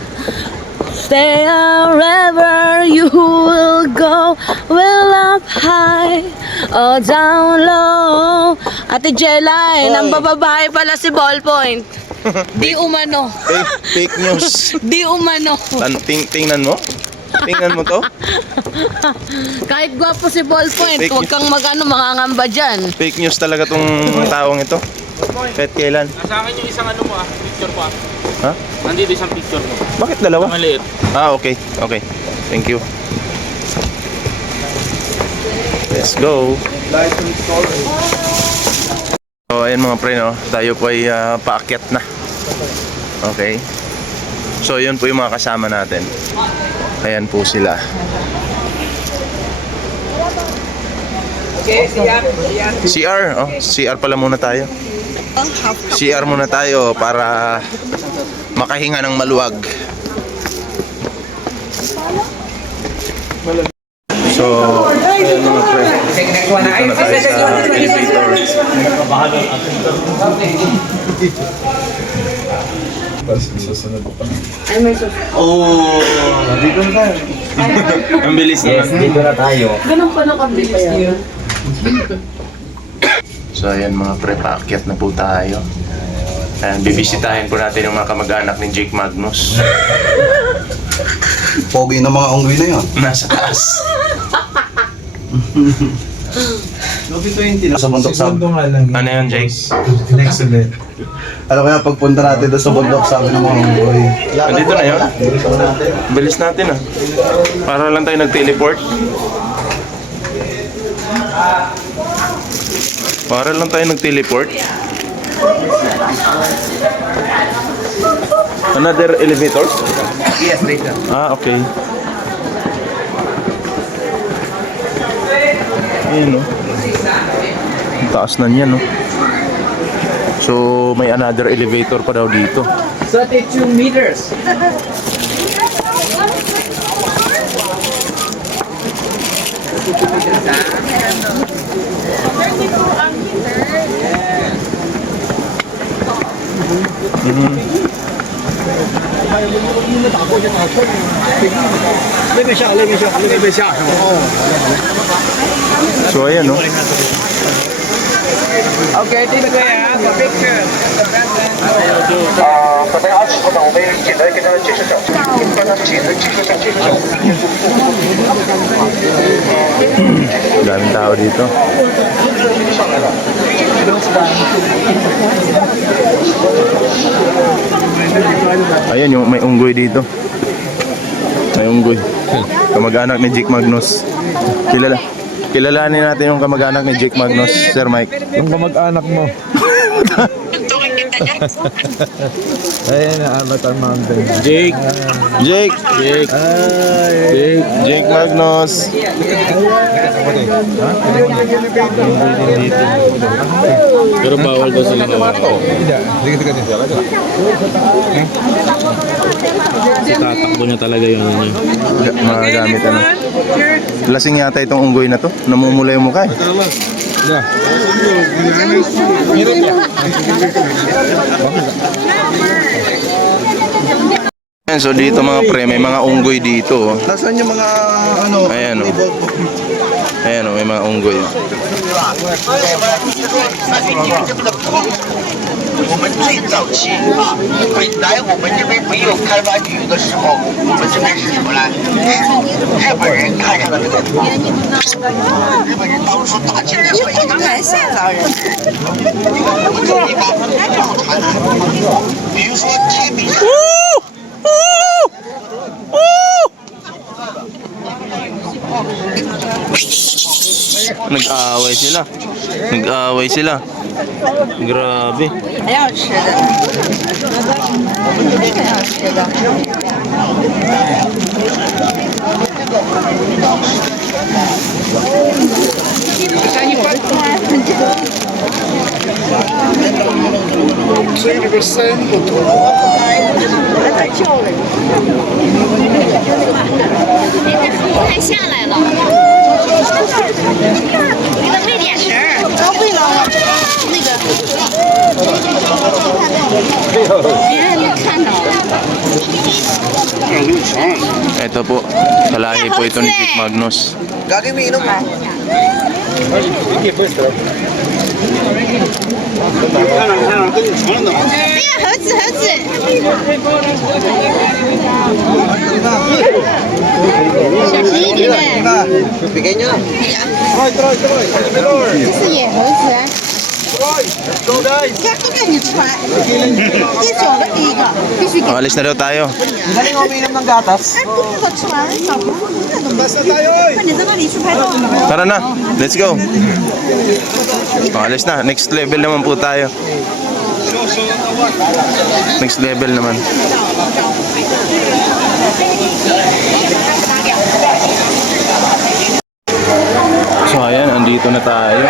Stay wherever you will go. Will up high or down low. Ate Jelay, nang bababae pala si Ballpoint. Di umano. Fake news. Di umano. Tingnan mo. Tingnan mo to. Kahit gwapo si Ballpoint, Fake huwag kang makangamba dyan. Fake news talaga tong taong ito. Kahit kailan. Nasa akin yung isang ano mo picture ko Ha? Nandito isang picture mo. Bakit dalawa? Maliit. Okay. Thank you. Let's go. So, ayan mga pre, no? Tayo po ay paakyat na. Okay. So, yun po yung mga kasama natin. Ayan po sila. CR. Oh, CR pala muna tayo. CR muna tayo para makahinga ng maluwag. So, ayan mga pre. Dito na tayo sa elevator. Oh, dito na tayo. Ang bilis na. dito na tayo. Ganun pa na kabilis yun. So ayan mga pre, paakyat na po tayo. Ayan, bibisitahin po natin yung mga kamag-anak ni Jake Magnus. Pogi na mga unggoy na yun. Nasa taas. Sa bundok sa... Ano yun, Jake? Ano kaya pagpunta natin doon sa bundok sabi ng mga unggoy? Nandito na yun? Bilis natin ah. Para lang tayo nag-teleport. Para lang tayo nag-teleport. Another elevator? Yes, later. Ah, okay. Ayan, no? Ang taas na niyan, no? So, may another elevator pa daw dito. 32 meters. So ayan no. Okay, dito kaya, picture. Daming tao dito. Ayan yung may unggoy dito. May unggoy. Kamag-anak ni Jake Magnus. Kilalanin natin yung kamag-anak ni Jake Magnus, Sir Mike. Yung kamag-anak mo. Ayan na, Avatar Mountain. Jake Magnus. Pero bawal daw sila hawakan. Tatakbo niya talaga yung ano niya. Mga gamit ano. Lasing yata itong unggoy na to. Namumula yung mukha eh. Ayan, so dito mga pre, may mga unggoy dito. Nasaan yung mga ano? Ayan o. Ayan o, may mga unggoy. 我们最早期啊，本来我们这边没有开发旅游的时候，我们这边是什么呢？日本人看上了这个，日本人当初打进来所以当然现在人，我们这个地方正好谈谈，比如说天明。 Nag-aaway sila. Nag-aaway sila. Grabe. 还要吃的，还要吃的。 太下来了，给他喂点食儿。哦，喂了，那个，别人没看到。 Ito po, kalahi po ito ni Jake Magnus. Gagawin mo inom. 哎呀，猴子，猴子。小心一点。 Bigay nyo na. 这是野猴子啊。 Let's go guys! 都给你穿，最小的第一个，必须给。 Alis na daw tayo. Galing uminom ng gatas. 哎，不可吃完，小朋友那种。 Basta tayo eh! 快点在那里去拍照。 Tara na, let's go. Alis na, next level naman po tayo. Next level naman. So ayan, andito na tayo.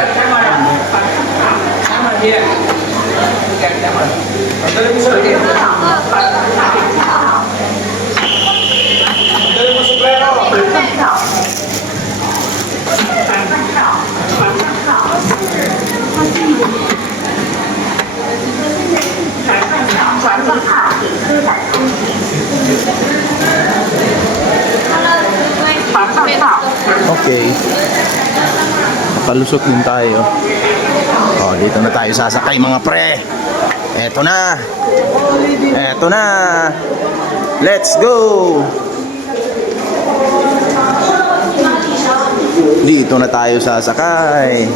Okay. Nakalusot din tayo. Oh, dito na tayo sasakay mga pre. Eto na. Eto na. Let's go. Dito na tayo sasakay.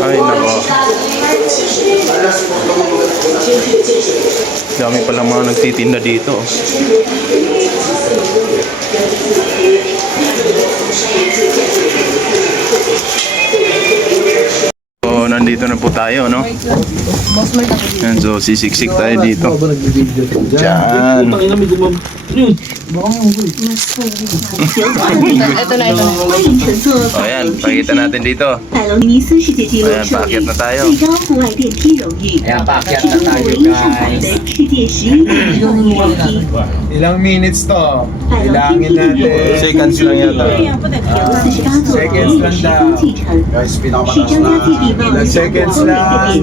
Ay nako. Dami palang mga nagtitinda dito. So, nandito na po tayo, no? Yan, so sisiksik tayo dito. Diyan. Ito na, ito na. O yan, pakita natin dito. 百罗尼斯世界纪录 Ayan, 授 paakyat 予 na tayo. 最高户外电梯荣誉， Ayan, paakyat 是 na 中国 tayo, 唯一上海的 guys. 世界11个中文电梯。 Ilang minutes to? 百罗天梯 Ilangin 的月 natin. Seconds lang yata. 有48座可以使空气层， Guys, 是 pinakamataas 张家界地貌 na. 的 Seconds lang.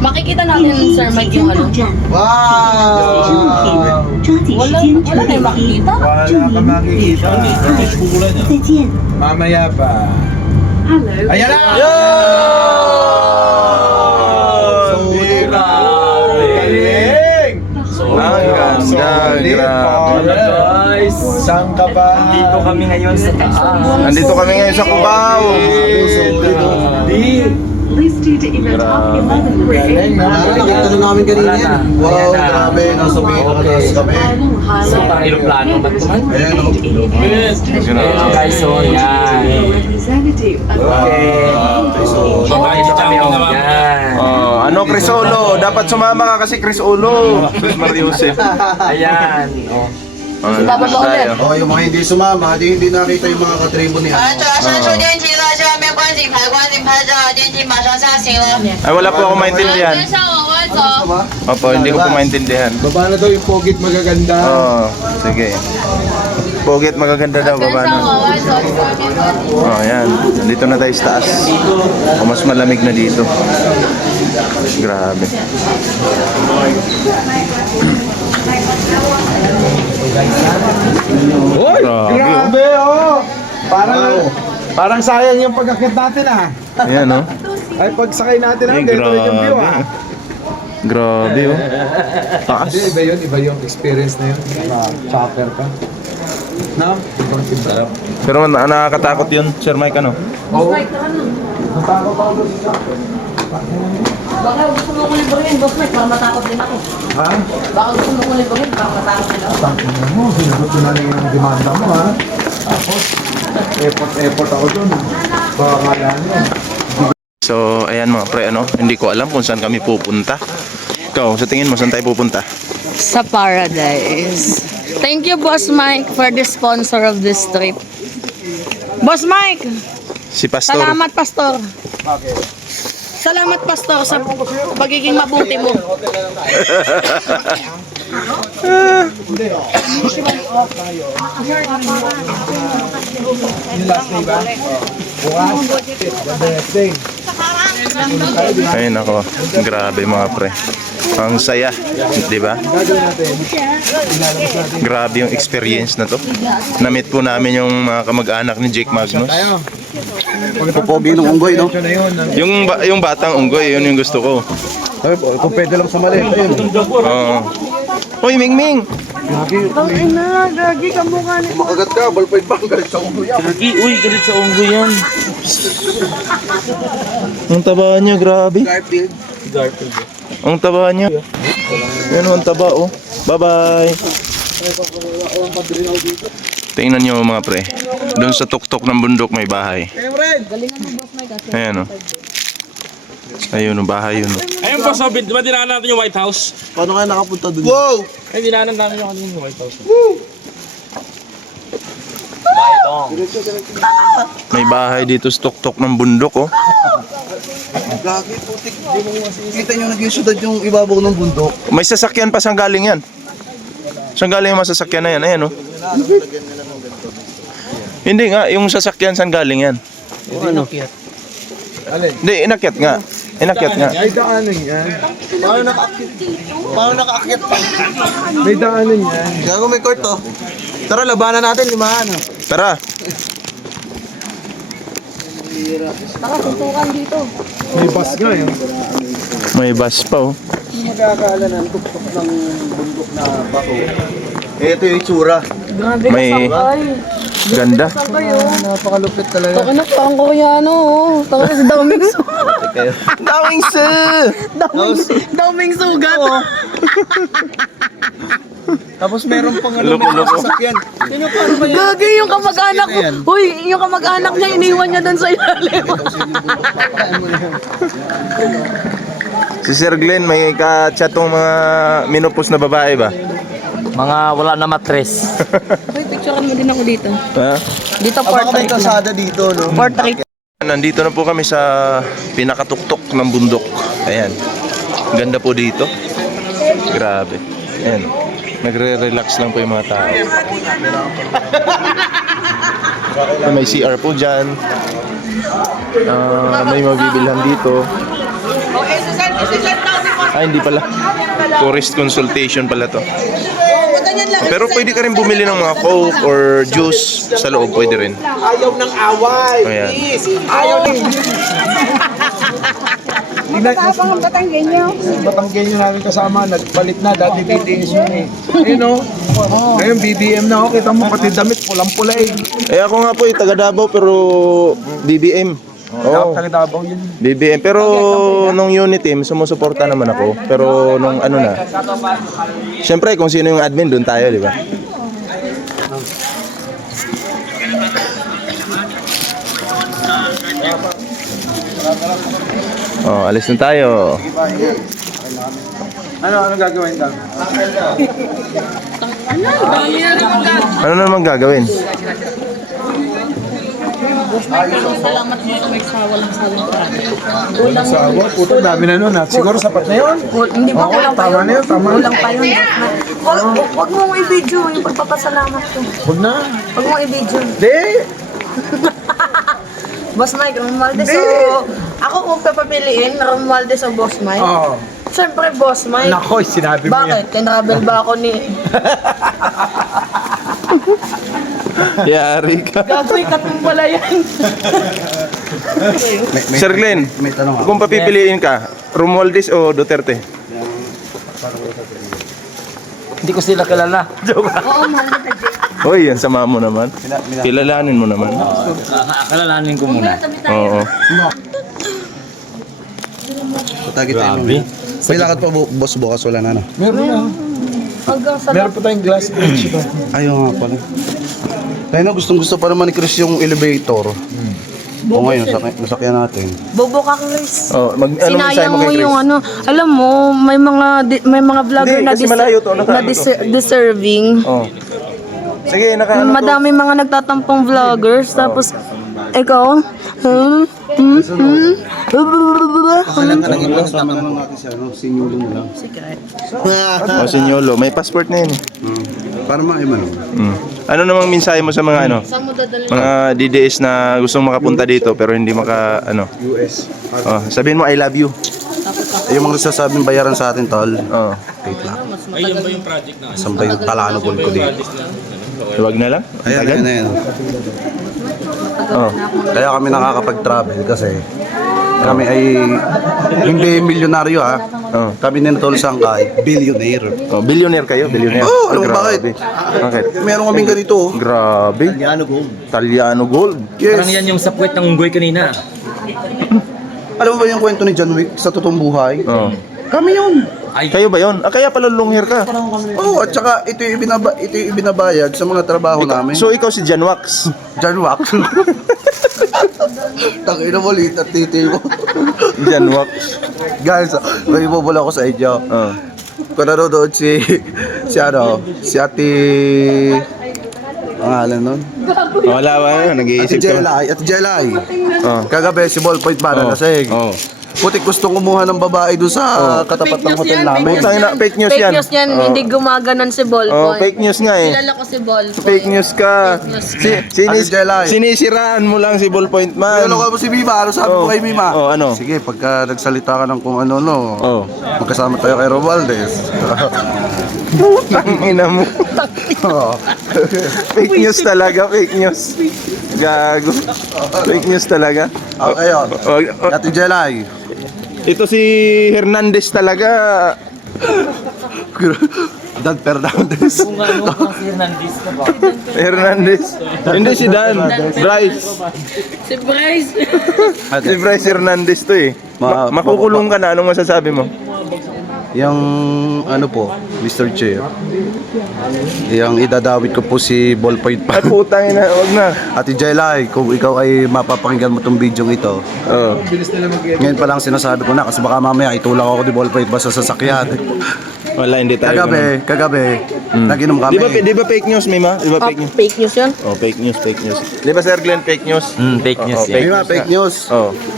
Makikita natin, Sir Mike, yung ano. Wow! Wala tayong makikita. Wala ka makikita. Mamaya pa. Ayan na! Ang ganda, grabe. Guys, Saan ka ba? dito kami ngayon sa taas. Nandito kami ngayon sa Cubao. Galing na. Nakita na namin kanina yan. Wow, grabe. Nasa Pilipinas kami. Sa aeroplano ba ito man? Ayan, oh. Guys, so yan. Okay. So, dito kami, yan. Oh, ano Chris Olo? Dapat sumama ka kasi Chris Olo. Sus Mariusip. Ayan. Oh. Bababa ulit. Oh, yung mga hindi sumama, hindi nakita yung mga katribo niya. 升出电梯了，下面关紧拍照，电梯马上下行了。 Ay, wala po ako maintindihan. 跟上往外走。 Opo, hindi ko po maintindihan. Baba na daw yung pogit magaganda. Oh, sige. Pogit magaganda daw, 跟 baba 上 na. 往外走，下面关紧。 Oh, yan. Nandito na tayo sa taas. O, mas malamig na dito. Grabe. Uy, Grabe, grabe oh. Parang sayang yung pag-akit natin ah. Ayan, oh. Ay, pagsakay natin ah, Ay, ganito yung view grabe. ah. Grabe, oh. Taas. Hindi, iba yung experience na yun. Chopper ka. No? Ibang iba. Pero nakakatakot yun, Sir Mike, ano? Oo. Natakot ako doon sa chopper. Baka gusto mo kuliburin, Boss Mike, para matakot din ako. Ha? Baka gusto mo kuliburin, para matakot din ako. Tangin mo, sinagot ko na lang yung demanda mo ha. Tapos, effort ako doon. Baka kaya nyo. So, ayan mga pre, ano? Hindi ko alam kung saan kami pupunta. Ikaw, sa tingin mo, saan tayo pupunta? Sa Paradise. Thank you, Boss Mike, for the sponsor of this trip. Boss Mike, Si Pastor. salamat, Pastor. Salamat, Pastor, sa pagiging mabuti mo. Yung last day ba? Bukas, the best day. Ayun ako, grabe mga pre. Ang saya, di ba? Gagawin natin, ilalabas natin. Grabe yung experience na to. Na-meet po namin yung mga kamag-anak ni Jake Magnus. Tayo. Popogi ng unggoy, no? Ito na yun. Yung batang unggoy, yun yung gusto ko. Sabi po, kung pwede lang sa mali. Ayun. Oo. Hoy, Mingming! Makagat ka, ballpoint bang galit sa unggoy yan. Uy, galit sa unggoy yan. Ang taba niya, grabe. Garfield. Ang taba niya. Yan ang taba, oh. Bye-bye. Tingnan nyo mga pre. Doon sa tuktok ng bundok may bahay. Ayan, oh. Ayun, oh, bahay yun, oh. Ayun po, so, di ba dinaanan natin yung White House? Paano kaya nakapunta dun? Wow! Ay, dinaanan natin yung White House. May bahay dito sa tuktok ng bundok, oh. Gagi, putik. Kita nyo naging syudad yung ibabaw ng bundok. May sasakyan pa saan galing yan. Saan galing yung masasakyan na yan? Ayan, oh. Hindi nga, yung sasakyan saan galing yan? Alin? Hindi, inakyat nga. Inakyat nga. May daanan yan. Paano nakaakyat pa? May daanan yan. Gago, may court, oh. Tara, labanan natin, limahan, oh. Tara. Baka suntukan dito. May bus nga yun. May bus pa, oh. Hindi magkakala ng tuktok ng bundok na bato. Ito yung itsura. Grabe ka May- sakay. Ganda. Saan kayo? Napakalupit talaga. Taka na pang Koreano, oh. Taka na si Daoming Su. Daming Daoming Sugat. Tapos meron pang ano, Loko-loko. sasakyan. Gagi yung kamag-anak mo. Uy, yung kamag-anak niya, iniwan niya doon sa ilalim. Si Sir Glenn, may ka-chatong mga minupos na babae ba? Mga wala na matres. Uy, picturean mo din ako dito. Ha? Dito, Baka may portrait na. kasada dito, no? Portrait. Nandito na po kami sa pinakatuktok ng bundok. Ayan. Ganda po dito. Grabe. Ayan. Nagre-relax lang po yung mga tao. May CR po dyan. May mabibilhan dito. Hindi pala. Tourist consultation pala to. Pero pwede ka rin bumili ng mga Coke or juice sa loob, pwede rin. Ayaw ng away. Ayan. Please. Ayaw ng... Matapang ang Batanggenyo. Batanggenyo namin kasama, nagbalik na, dati BTS yun eh. Ayun o. Ngayon BBM na o, kita mo pati damit, pulang-pula eh. Ako nga po taga Davao pero BBM. Oo. Taga Davao yun. BBM. Pero nung unit team, sumusuporta naman ako. Pero nung ano na, syempre kung sino yung admin, doon tayo, di ba? Alis na tayo. Ano gagawin daw? Ano naman gagawin? Salamat mo sa may walang sawang Walang sawa, puto, dami na nun ha. Siguro sapat na yun. Hindi ba kulang pa Tama na yun, tama. Kulang pa yun. Huwag mong i-video yung pagpapasalamat ko. Huwag na. Huwag mong i-video. Hindi. Boss Mike, Romualdez o... Ako kung papapiliin, Romualdez o Boss Mike. Oo. Siyempre, Boss Mike. Nako, sinabi mo yan. Bakit? Tinravel ba ako ni... Yari ka. Gagawin ka pong pala yan. Sir Glenn, May tanong ako. kung papipiliin ka, Romualdez o Duterte? Hindi ko sila kilala. Joke. Oo, mahal kita, Jay. Hoy, yan sama mo naman. Kilalanin mo naman. Kilalanin ko muna. Oo. Patagit tayo. May lakad pa boss bukas, wala na. Meron na. Hanggang sa Meron pa tayong glass bridge ito. Ayaw nga pala. Kaya na gustong gusto para man ni Chris yung elevator. O ngayon, nasakyan natin. Bobo ka, Chris. Ano mensahe Sinayang mo mo kay Chris? yung ano, alam mo, may mga vlogger Hindi, na, kasi malayo to, nakaano to. deserving. Oh. Sige, nakaano to. Madami mga nagtatampong vloggers, tapos ikaw, Sinulo na lang. Sinyolo, may passport na yun. Para maiman. Ano namang mensahe mo sa mga mga DDS na gustong makapunta dito pero hindi US. sabihin mo I love you. Yung mga nagsasabing bayaran sa atin, tol. Wait lang. Ayun ba yung project na? Saan ba yung talanogol ko dito? Huwag na lang. Tagal? Ayan. Oh. Kaya kami nakakapag-travel kasi kami ay hindi milyonaryo ha. Kami din tol sangkay, billionaire. Billionaire kayo, billionaire. Alam mo bakit? Bakit? Meron kaming ganito. Grabe. Italiano gold. Yes. Parang yan yung sa puwet ng unggoy kanina. Alam mo ba yung kwento ni John Wick sa totoong buhay? Oh. Kami yun. Kayo ba yon? Kaya pala long hair ka. Oo, at saka ito yung ibinabayad sa mga trabaho namin. So ikaw si John Wax. John Wax. Tangina mo, liit at titi mo. John Wax. Guys, may bubula ko sa inyo. Kung nanonood si Ate... Pangalan nun? Wala ba yun? Nag-iisip ka. Ate Jelay. Kagabi si Ballpoint ba na lasing. Putik gustong kumuha ng babae doon sa katapat ng hotel namin. Putang ina, fake news yan. Fake news yan, hindi gumaganon si Ballpoint. Fake news nga eh. Kilala ko si Ballpoint. Fake news ka. Ate Jelay. Sinisiraan mo lang si Ballpoint man. Ano ka mo si Mima? Ano sabi mo kay Mima? Ano? Sige, pagka nagsalita ka ng kung ano, magkasama tayo kay Romualdez. Tangina mo. Fake news talaga, fake news. Gago. Fake news talaga. Okay, Ate Jelay. Ito si Hernandez talaga. Dan Fernandez. Kung ano si Hernandez na ba? Hernandez. Hindi si Dan. Bryce. Si Bryce. Si Bryce Hernandez to eh. Makukulong ka na. Anong masasabi mo? Yung ano po, Mr. Che. Yung idadawit ko po si Ballpoint pa. Ay putang ina, wag na. Ate Jelay, kung ikaw ay mapapakinggan mo tong video ito. Ngayon pa lang sinasabi ko na kasi baka mamaya itulak ako ni Ballpoint ba sa sasakyan. Wala, hindi tayo. Kagabi, naginom kami. Di ba fake news, Mima? Di ba fake news? Fake news yun? Fake news. Di ba Sir Glenn, fake news? Fake news yan. Fake news.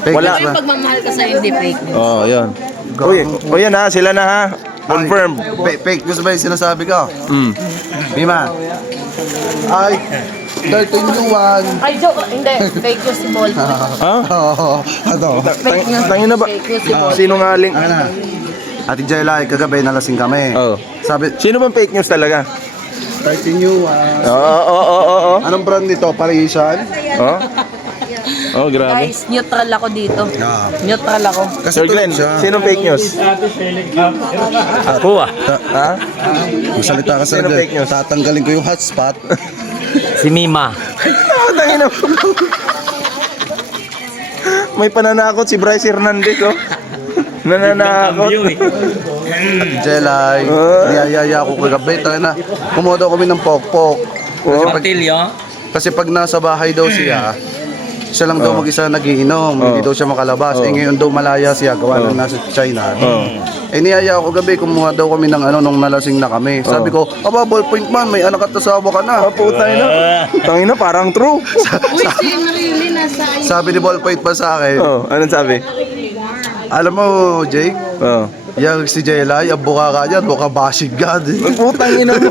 Fake Wala. news ba? Pagmamahal ka sa hindi fake news. Yun. Uy, yan ha, sila na ha. Confirm. Fake news ba yung sinasabi ko? Mima. Ay, 13-1. Ay, joke. Hindi. Fake news si Ball. Ha? Ano? Fake news. Tangin na ba? Fake news si Ball. Sinungaling. Ano na? Ate Jelay, kagabi nalasing kami. Oh. Sabi, Sino bang fake news talaga? 13-1. Oo. Anong brand nito? Parisian? Oh? Oh, grabe. Guys, neutral ako dito. Ah. Neutral ako. Kasi Sir Glenn, siya. sino fake news? Ako ah. Ha? Magsalita ka sa Sino fake news? tatanggalin ko yung hotspot. Si Mima. Tangin na. May pananakot si Bryce Hernandez, oh. Nananakot. Jelay, niyayaya ako kagabi. Tayo na, kumuha daw kami ng pokpok. Martilyo. Kasi pag nasa bahay daw siya lang daw mag-isa nagiinom. Hindi daw siya makalabas. Eh ngayon daw malaya siya, gawa ng nasa China. Eh niyaya ako gabi, kumuha daw kami ng nung nalasing na kami. Sabi ko, aba, ballpoint man, may anak at asawa ka na. Putay na. Tangin na, parang true. Uy, si Marilyn nasa Sabi ni ballpoint pa sa akin, Oh, anong sabi? alam mo, Jake, Oh. yung si Jelay, ang buka ka niyan, buka bashing God. Putang ina mo.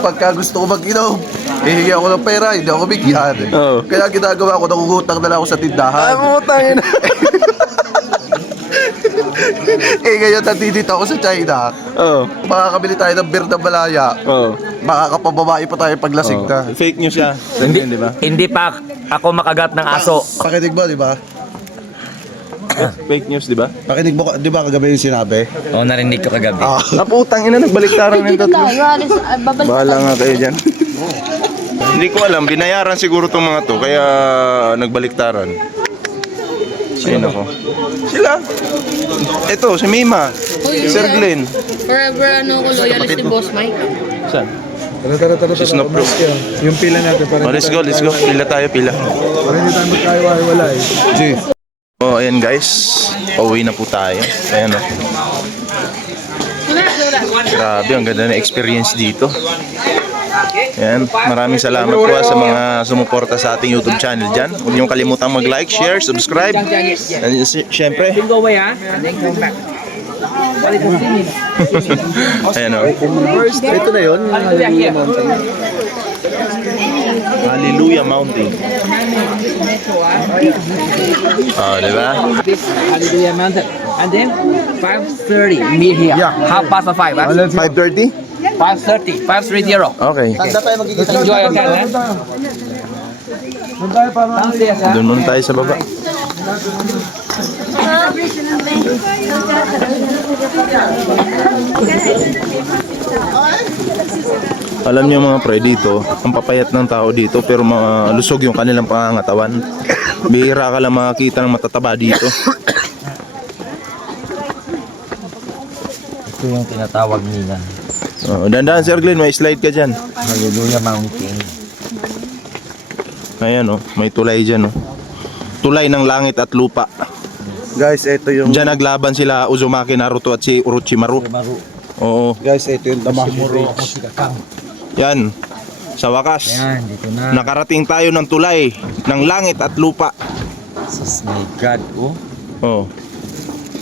Pagka gusto ko mag-inom, hihingi ako ng pera, hindi ako bigyan. Oo. Kaya ginagawa ko, nangungutang na lang ako sa tindahan. Putang ina. Eh ngayon, nandito ako sa China. Oh. Makakabili tayo ng beer na malaya. Oh. Makakapababae pa tayo paglasing na. Fake news siya. Hindi, di ba? Hindi pa ako makagat ng aso. Pakinig mo, di ba? Fake news, di ba? Pakinig mo, di ba kagabi yung sinabi? Oo, narinig ko kagabi. Ah. Putang ina, nagbaliktaran ng dito tatlo. tayo. Alis, babalik. Bahala nga kayo dyan. Hindi ko alam, binayaran siguro tong mga to, kaya nagbaliktaran. Ayun ako. Sila. Ito, si Mima. Si Sir Glenn. Forever ko loyalist ni Boss Mike. Saan? Tara. Si Snoop Dogg. Yung pila natin para Oh, let's go. Pila tayo, pila. para hindi tayo magkaiwa-wala eh. G. Oh, ayan guys. Pauwi na po tayo. Ayan oh. Grabe, ang ganda na experience dito. Ayan, maraming salamat po sa mga sumuporta sa ating YouTube channel dyan. Huwag niyong kalimutang mag-like, share, subscribe. And syempre, ayan o. Ito na yun. Hallelujah Mountain. Oh, diba? Hallelujah Mountain. And then 5:30 meet here. Half past 5. 5:30? 5:30. 5:30. Okay. Enjoy again, ha? Downstairs, ha? Doon muna tayo sa baba. Alam niyo mga pre, dito, ang papayat ng tao dito pero malusog yung kanilang pangangatawan. Bihira ka lang makakita ng matataba dito. Ito yung tinatawag nila. Oh, dandan Sir Glenn, may slide ka dyan. Hallelujah Mountain. Ayan oh, may tulay dyan oh. Tulay ng langit at lupa. Guys, ito yung... Diyan naglaban sila Uzumaki Naruto at si Orochimaru. Oo. Guys, ito yung Tamaki Bridge. Yan. Sa wakas, Ayan, dito na. nakarating tayo ng tulay ng langit at lupa. Jesus my God, oh. Oh.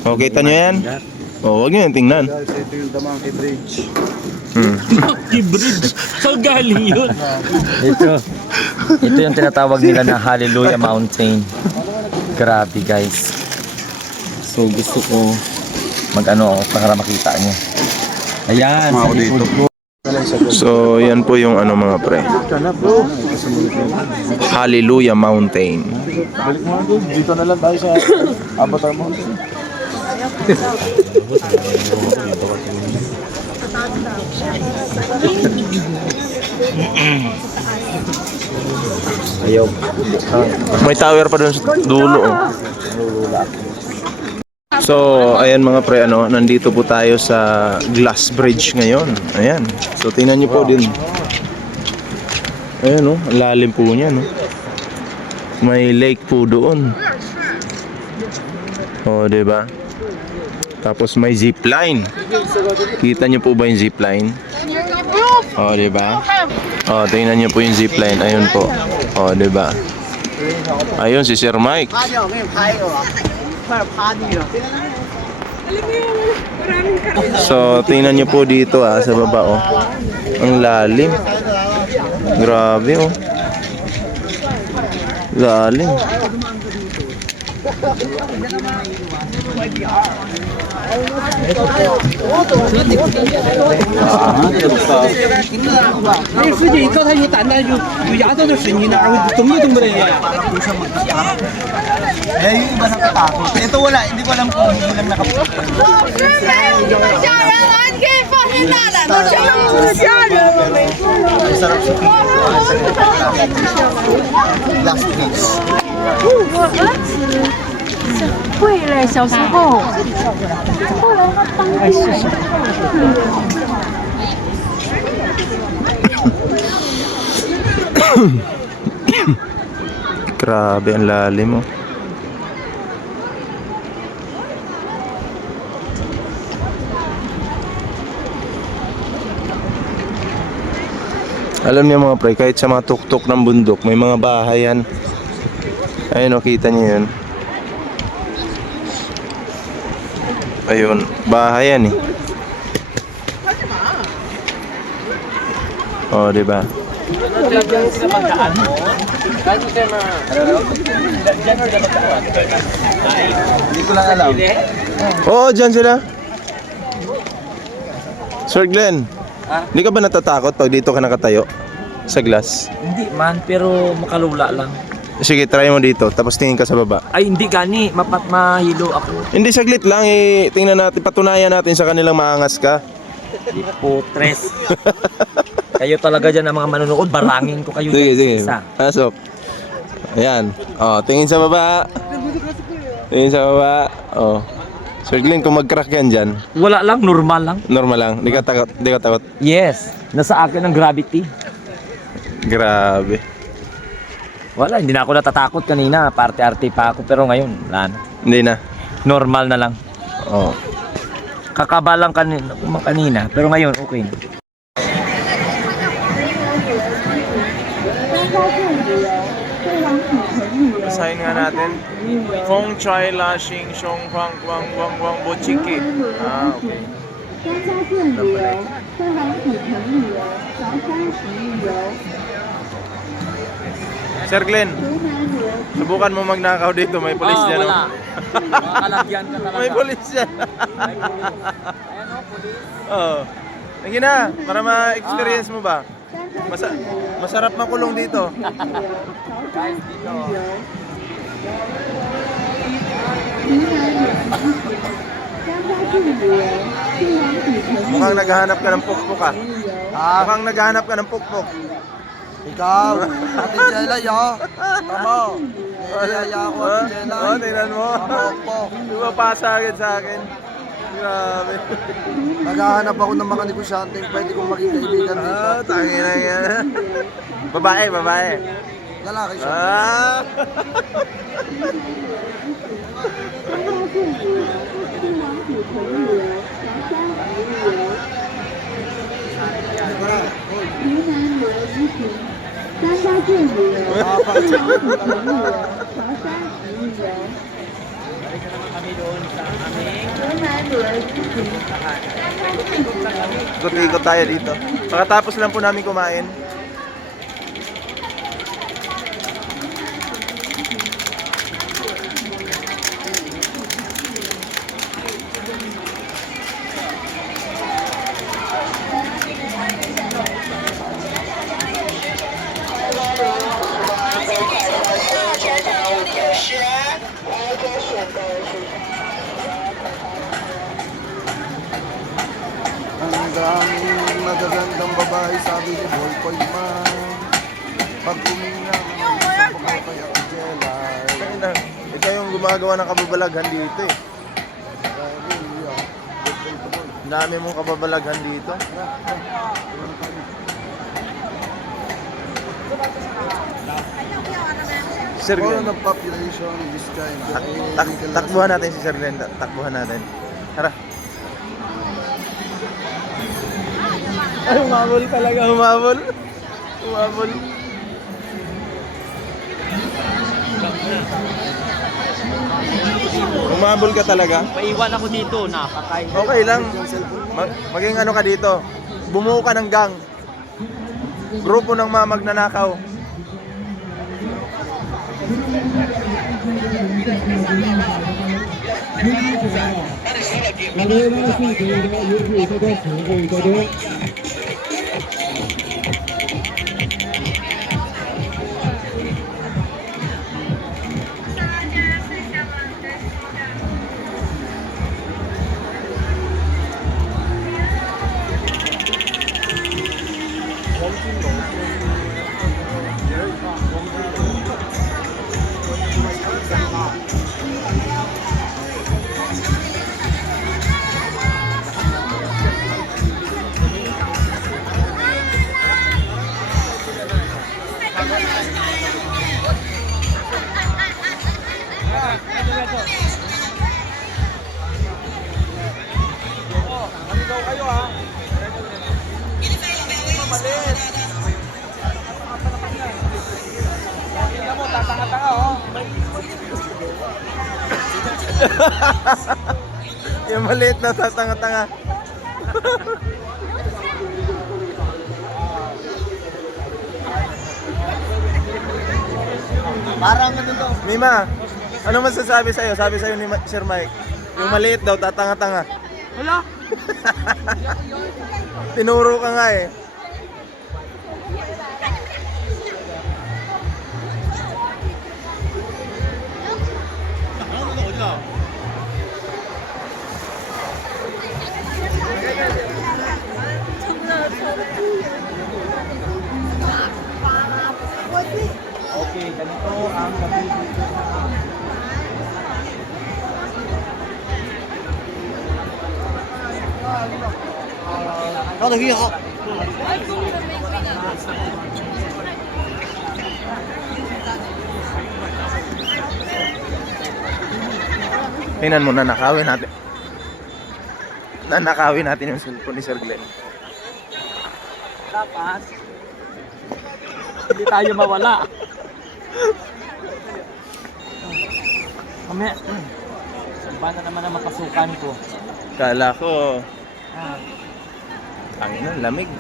Oh, kita nyo yan? Oh, huwag nyo yan tingnan. Guys, ito yung Tamaki Bridge. Saan galing yun? Ito yung tinatawag nila na Hallelujah Mountain. Grabe guys. So gusto ko mag-ano para makita nyo. Ayan, sa likod ko. So, yan po yung ano mga pre. Hallelujah Mountain. Dito na lang tayo sa Avatar Mountain. Ayaw. May tower pa doon sa dulo. Oh. So, ayan mga pre, ano, nandito po tayo sa Glass Bridge ngayon. Ayan. So, tingnan niyo po din. Ayan, oh, ang lalim po niya, no. May lake po doon. Oh, 'di ba? Tapos may zip line. Kita niyo po ba yung zip line? Oh, 'di ba? Oh, tingnan niyo po yung zip line. Ayun po. Oh, 'di ba? Ayun si Sir Mike. So, tingnan niyo po dito sa baba oh. Ang lalim. Grabe oh. Lalim. Eh, yung iba sa katakot. Ito wala, hindi ko alam kung hindi lang nakapunta. Ay, sarap sa last piece. 贵嘞，小时候。哎，谢谢。 Grabe ang lalim oh. Alam niyo mga pre, kahit sa mga tuktok ng bundok, may mga bahay yan. Ayun oh, kita niyo yun. Ayun, bahay yan eh. Oh, diba? Hindi ko lang alam. Oo, dyan sila. Sir Glenn, hindi ka ba natatakot pag dito ka nakatayo sa glass? Hindi man, pero makalula lang. Sige, try mo dito, tapos tingin ka sa baba. Ay, hindi gani. Mahilo ako. Hindi, saglit lang eh. Tingnan natin, patunayan natin sa kanilang maangas ka. Di po, tres. Kayo talaga dyan ang mga manonood. Barangin ko kayo Sige, dyan sige. isa. Pasok. Ayan. Oh, tingin sa baba. Tingin sa baba. Oh. Sir Glenn, kung mag-crack yan dyan, Wala lang, normal lang. normal lang. Di ka takot. Di ka takot. Yes, nasa akin ang gravity. Grabe. Wala, hindi na ako natatakot kanina. Parte-arte pa ako, pero ngayon, wala na. Hindi na. Normal na lang. Oh. Kakaba lang kanina, pero ngayon, okay na. Basahin nga natin. Feng Chai La Xing Xiong Huang Wang Wang Wang Bo Chiki. Ah, okay. 专家建旅游、敦煌古城旅游、韶山石玉游、 Sir Glenn, 湖南旅游。 subukan mo magnakaw dito. May pulis dyan. wala. Makalagyan ka talaga. May pulis dyan. Ayan o, pulis. Oo. Sige na, para ma-experience mo ba? Masarap makulong dito. Guys, dito. Mukhang naghahanap ka ng pukpok ah. Mukhang naghahanap ka ng pukpok. Ikaw, Ate Jella, yo. Tama. Niyaya ako, Ate Jella. Oo, tingnan mo. Pokpok. Lumapasa agad sa akin. Grabe. Naghahanap ako ng mga negosyanteng pwede kong maging kaibigan dito. Ah, tangin na yan. Babae, babae. Lalaki siya. Ah. Ikot-ikot tayo dito. Pagkatapos lang po namin kumain. Ang daming magagandang babae, sabi ni Ballpoint Man. Pag umingang, isang pagkaw kay Ate Jella. Ito yung gumagawa ng kababalaghan dito eh. Ang dami mong kababalaghan dito. Sir All Glenn, of population in this kind. takbuhan natin si Sir Glenn. Takbuhan natin. Tara. Ay, umabol talaga. Umabol. Umabol. Umabol ka talaga? Paiwan ako dito, nakakay. Okay lang. Maging ano ka dito. Bumuo ka ng gang. Grupo ng mga magnanakaw. Yung maliit na tatanga-tanga. Parang ano to? Mima, ano masasabi sa'yo? Sabi sa'yo ni Sir Mike, yung maliit daw, tatanga-tanga. Wala. Tinuro ka nga eh. Okay, ganito ang gabi dito sa Tingnan mo, nanakawin natin. Nanakawin natin yung cellphone ni Sir Glenn. dapat. Hindi tayo mawala. Mamaya, saan na naman ang mapasukan ko? Kala ko, ang ina, lamig.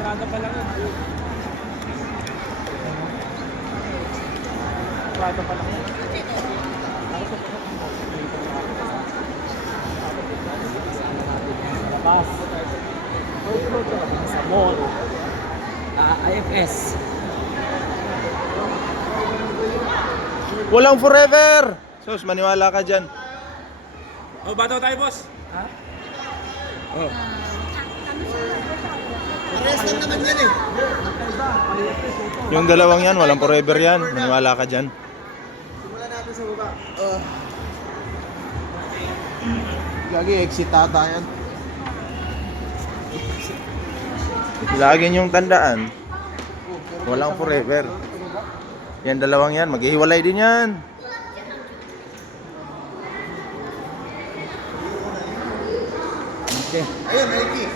Marada pa lang yun. Marada pa lang yun. Labas. Sa mall. IFS. Walang forever! Sus, maniwala ka dyan. Oh, bato tayo, boss. Ha? Oh. Pares lang naman yan eh. Yung dalawang yan, walang forever yan. Maniwala ka dyan. Simulan natin sa baba. Gagi, exit ata yan. Lagi niyong tandaan, walang forever. Yan dalawang yan, maghihiwalay din yan. Okay. Ayun, Mikey.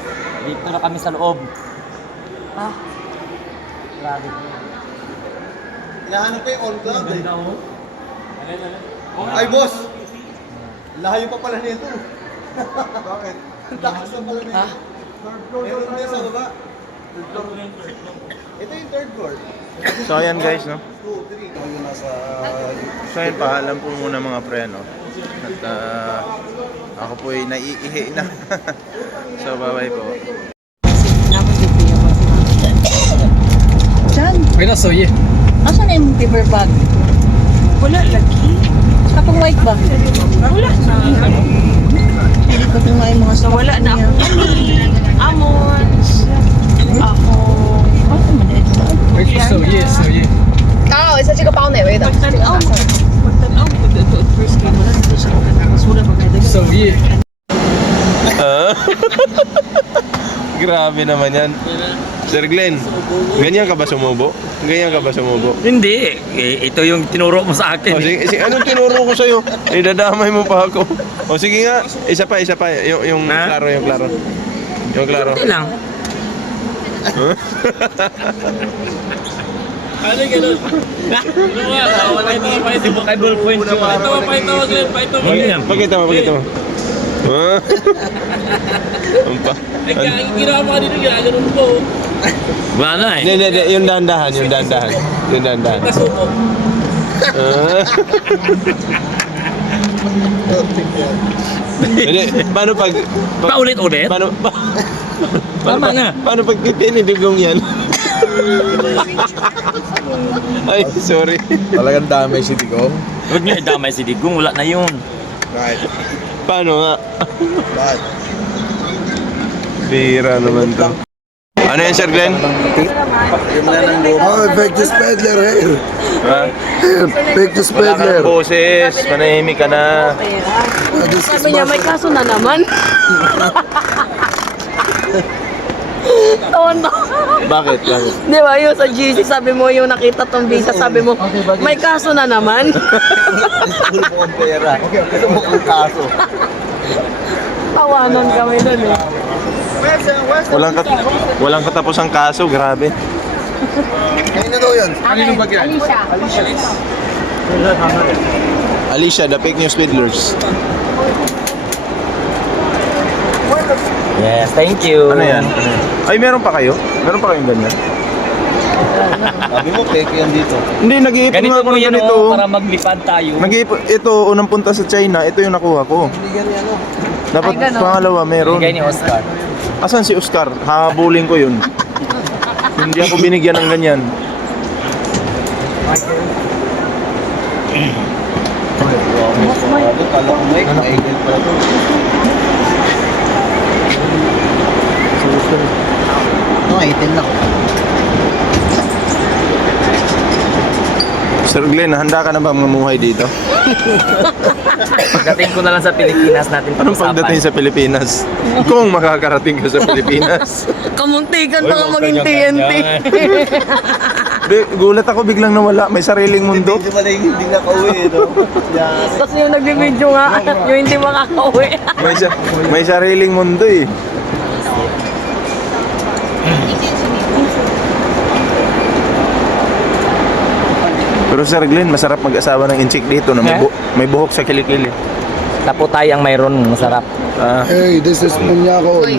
Dito na kami sa loob. Ha? Grabe. Hinahanap ko yung all cloud eh. Ganda mo. Ay, boss! Layo pa pala nito. Bakit? Ang takas na pala nito. Third floor. Meron din sa baba. Third floor. Ito yung third floor. So ayan guys, no? 2, 3. Ayun nasa... So ayan, paalam po muna mga pre, no? At ako po ay naiihi na. So bye bye po. Diyan. Okay na, so yeah. Asan na yung paper bag? Wala lagi. Kapag white ba? Wala na. Hindi ko ito nga yung mga stock. Wala na ako. Amons. Ako. Ano man ito? So yeah, so yeah. Oo, isa siya pa ako na eh. Wait, Pagtanaw. Pagtanaw. Pagtanaw. First game. Wala dito siya. Mas wala pa kayo. So yeah. Grabe naman yan. Sir Glenn, ganyan ka ba sumubo? Ganyan ka ba sumubo? Hindi. Ito yung tinuro mo sa akin. O sige, anong tinuro ko sa'yo? Idadamay mo pa ako. O sige nga, isa pa. Yung Ha? klaro, yung klaro. Yung klaro. Hindi lang. Ano ganun? Ano nga? Wala ito. Pakita mo kay ballpoint yun. Pakita mo, Glenn. Pakita mo. Pakita mo. Ay, ginawa mo kanino ginaganon ko. Wala na eh. Hindi, yung dahan-dahan. Kasuko. Hindi, paano pag... Paulit-ulit? Tama na. Paano pag tinidigong yan? Ay, sorry. Talagang damay si Digong. Huwag niyo idamay si Digong, wala na yun. Right. Paano nga? Right. Bira naman to. Ano yan, Sir Glenn? Oh, Vectus Peddler eh. Ha? Vectus Wala ka Peddler. ng boses. Manahimik ka na. Sabi niya, may kaso na naman. Tonto. Bakit? Di ba yung sa GC, sabi mo yung nakita tong visa, sabi mo, may kaso na naman. Gulo mo ang pera. Gusto mo ang kaso. Tawanan kami nun eh. Walang katapusang kaso. Grabe. Ngayon na daw yan. Kanino ba yan? Alicia, the fake news peddlers. Yes, thank you. Ano yan? Ay, meron pa kayo? Meron pa kayong ganyan? Sabi mo, peke yan dito. Hindi, nag-iipon Ganito nga ako mo ng yan ganito. oh, para maglipad tayo. Nag-iipon. Ito, unang punta sa China. Ito yung nakuha ko. Hindi yan yan o. Dapat pangalawa meron. Bigay ni Oscar. Asan si Oscar? Habulin ko yun. Hindi ako binigyan ng ganyan. Kala ko Mike, maigil pala to. Ito, 18 lang. Sir Glenn, handa ka na ba mamuhay dito? Pagdating ko na lang sa Pilipinas natin Anong pag-usapan. pagdating sa Pilipinas? Kung makakarating ka sa Pilipinas. Kamuntikan pa nga maging TNT. Gulat ako biglang nawala. May sariling mundo. Hindi pala yung hindi nakauwi, no? Yan. Tapos yung nag-video nga, yung hindi makakauwi. May sariling mundo eh. Pero Sir Glenn, masarap mag-asawa ng inchik dito na may buhok sa kilikili. Taputay ang mayroon, masarap. Hey, this is Manyakon.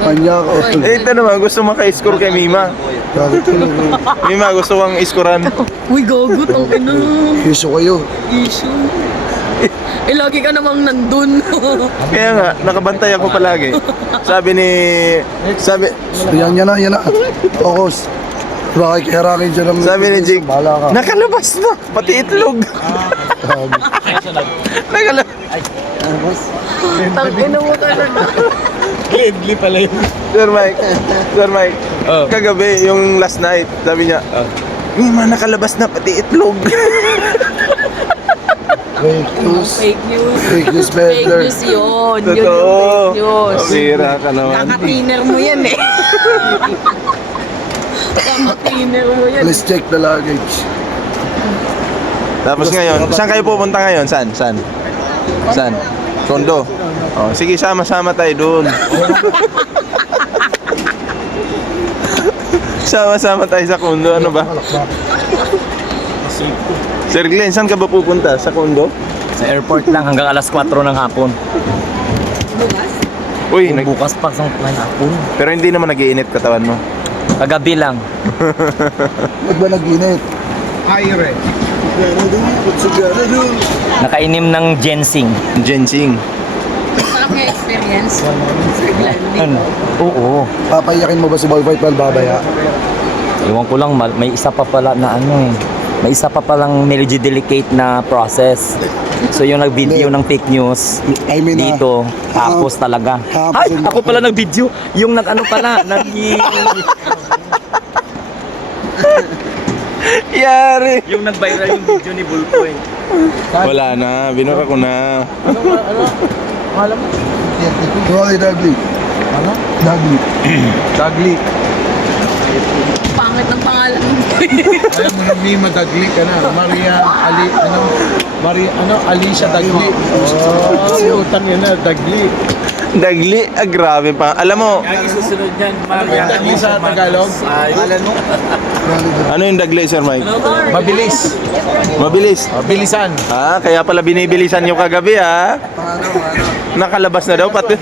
Manyakon. Eh, ito naman, gusto maka-score kay Mima. Mima, gusto kang iskoran. Uy, gago, tong ina. Iso kayo. Issue. Eh, lagi ka namang nandun. Kaya nga, nakabantay ako palagi. Sabi, Yan na. Okos. Bakit herakin dyan ng... sabi ni Jake, Bahala ka. nakalabas na, pati itlog. Nakalabas. Tang ina mo talaga. Gledly pala yun. Sir Mike, kagabi, yung last night, sabi niya, Mima, nakalabas na, pati itlog. Fake news. Fake news. Fake news Fake Peddler. news yun. Yun yung Totoo. fake news. Bira ka naman. Kaka-thinner mo yan eh. Kaka-thinner mo yan. Let's check the luggage. Tapos ngayon, saan kayo pupunta ngayon? Saan? Tondo. Oh, sige, sama-sama tayo doon. Sama-sama tayo sa Kondo. Ano ba? Sir Glenn, saan ka ba pupunta? Sa Kondo? Sa airport lang hanggang alas 4 ng hapon. Uy, Bukas pa sa hapon. pero hindi naman nag-iinit katawan mo. Kagabi lang. Ba't ba nag-init? Hire. Nakainim ng ginseng. Ginseng. Sarap yung experience. Ano? Oo. Papayakin mo ba si Boy Fight while babaya? Iwan ko lang, may isa pa pala na ano eh. May isa pa palang medyo delicate na process. So yung nag-video ng fake news I mean, dito, tapos talaga. Ay, ako pala nag-video. Yung nag-ano pala, Yari! yung nag-viral yung video ni Bullpoint. Wala na, binura ko na. Okay, Dagli. Ano? Dagli. Tagli. Pangit ng pangalan. Ayaw mo na Mima, Dagli ka na. Alicia Dagli. Si utang yun na, Dagli. Dagli, grabe pa. Alam mo, Ang isusunod niyan, mamaya. Sa Tagalog, ano yung dagli, Sir Mike? mabilis. Mabilis. Bilisan. Kaya pala binibilisan yung kagabi, ha? Nakalabas na daw, pati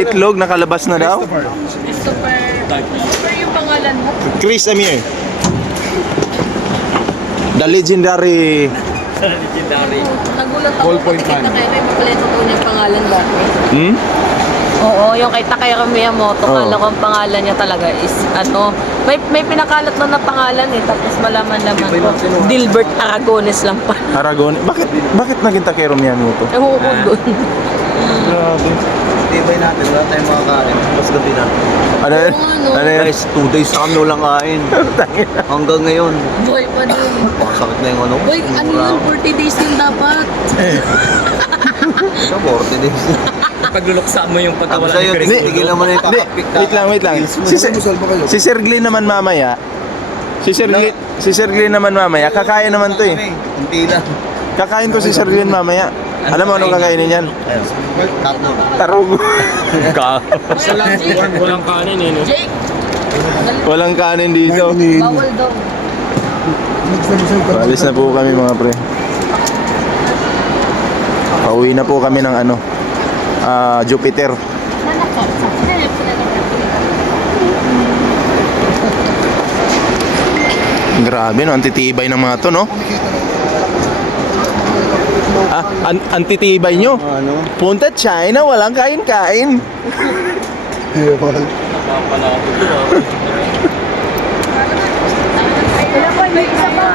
itlog, nakalabas na daw. Super yung pangalan mo. Chris Amir. The legendary. Nagulat ako. Ballpoint Tikit na man. kayo makulit ko niyang pangalan dati. Hmm? Oo, yung kay Takayama Miyamoto, Oo. kala ko ang pangalan niya talaga is ano, may pinakalat na pangalan eh, tapos malaman-laman ko. Dilbert Aragones lang pa. Aragon. Bakit naging Takeru Miyamoto? Ewan ko doon. Grabe. Tibay natin, wala tayong makakain. Mas gabi na. Ano yun? ano? Ano yun? Guys, 2 days na kami walang kain. Hanggang ngayon. Boy pa din. Sakit na yung ano. Boy, ano yun? 40 days yung dapat. Ito, 40 days. Pagluluksa mo yung Tapos pagkawala sa'yo, ni Chris. tigilan mo na yung Hindi, kakapik wait lang. Si Sir Glenn naman mamaya. Si Sir Glenn naman mamaya. Kakain naman to eh. Hindi lang. Kakain to si Sir Glenn mamaya. Alam mo anong kakainin yan? Tato. Tarugo. Walang kanin eh. No? Jake, Walang kanin dito. bawal daw. Alis na po kami mga pre. Pauwi na po kami ng ano, Jupiter. Grabe no, antitibay ng mga to no. Antitibay nyo. Punta China, walang kain-kain.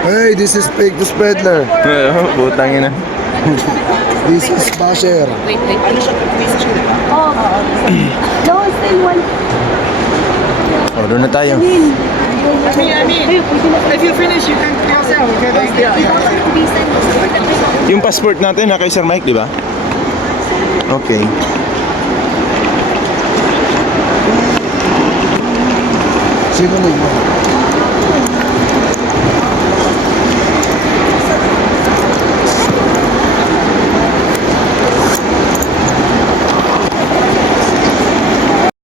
Hey, this is Fake the Spreadler. Putang ina. This is Basher. Wait. Oh, no, still one. O, doon na tayo. If you finish, you can pass out. Yung passport natin na kay Sir Mike, di ba? Okay. Sino mo?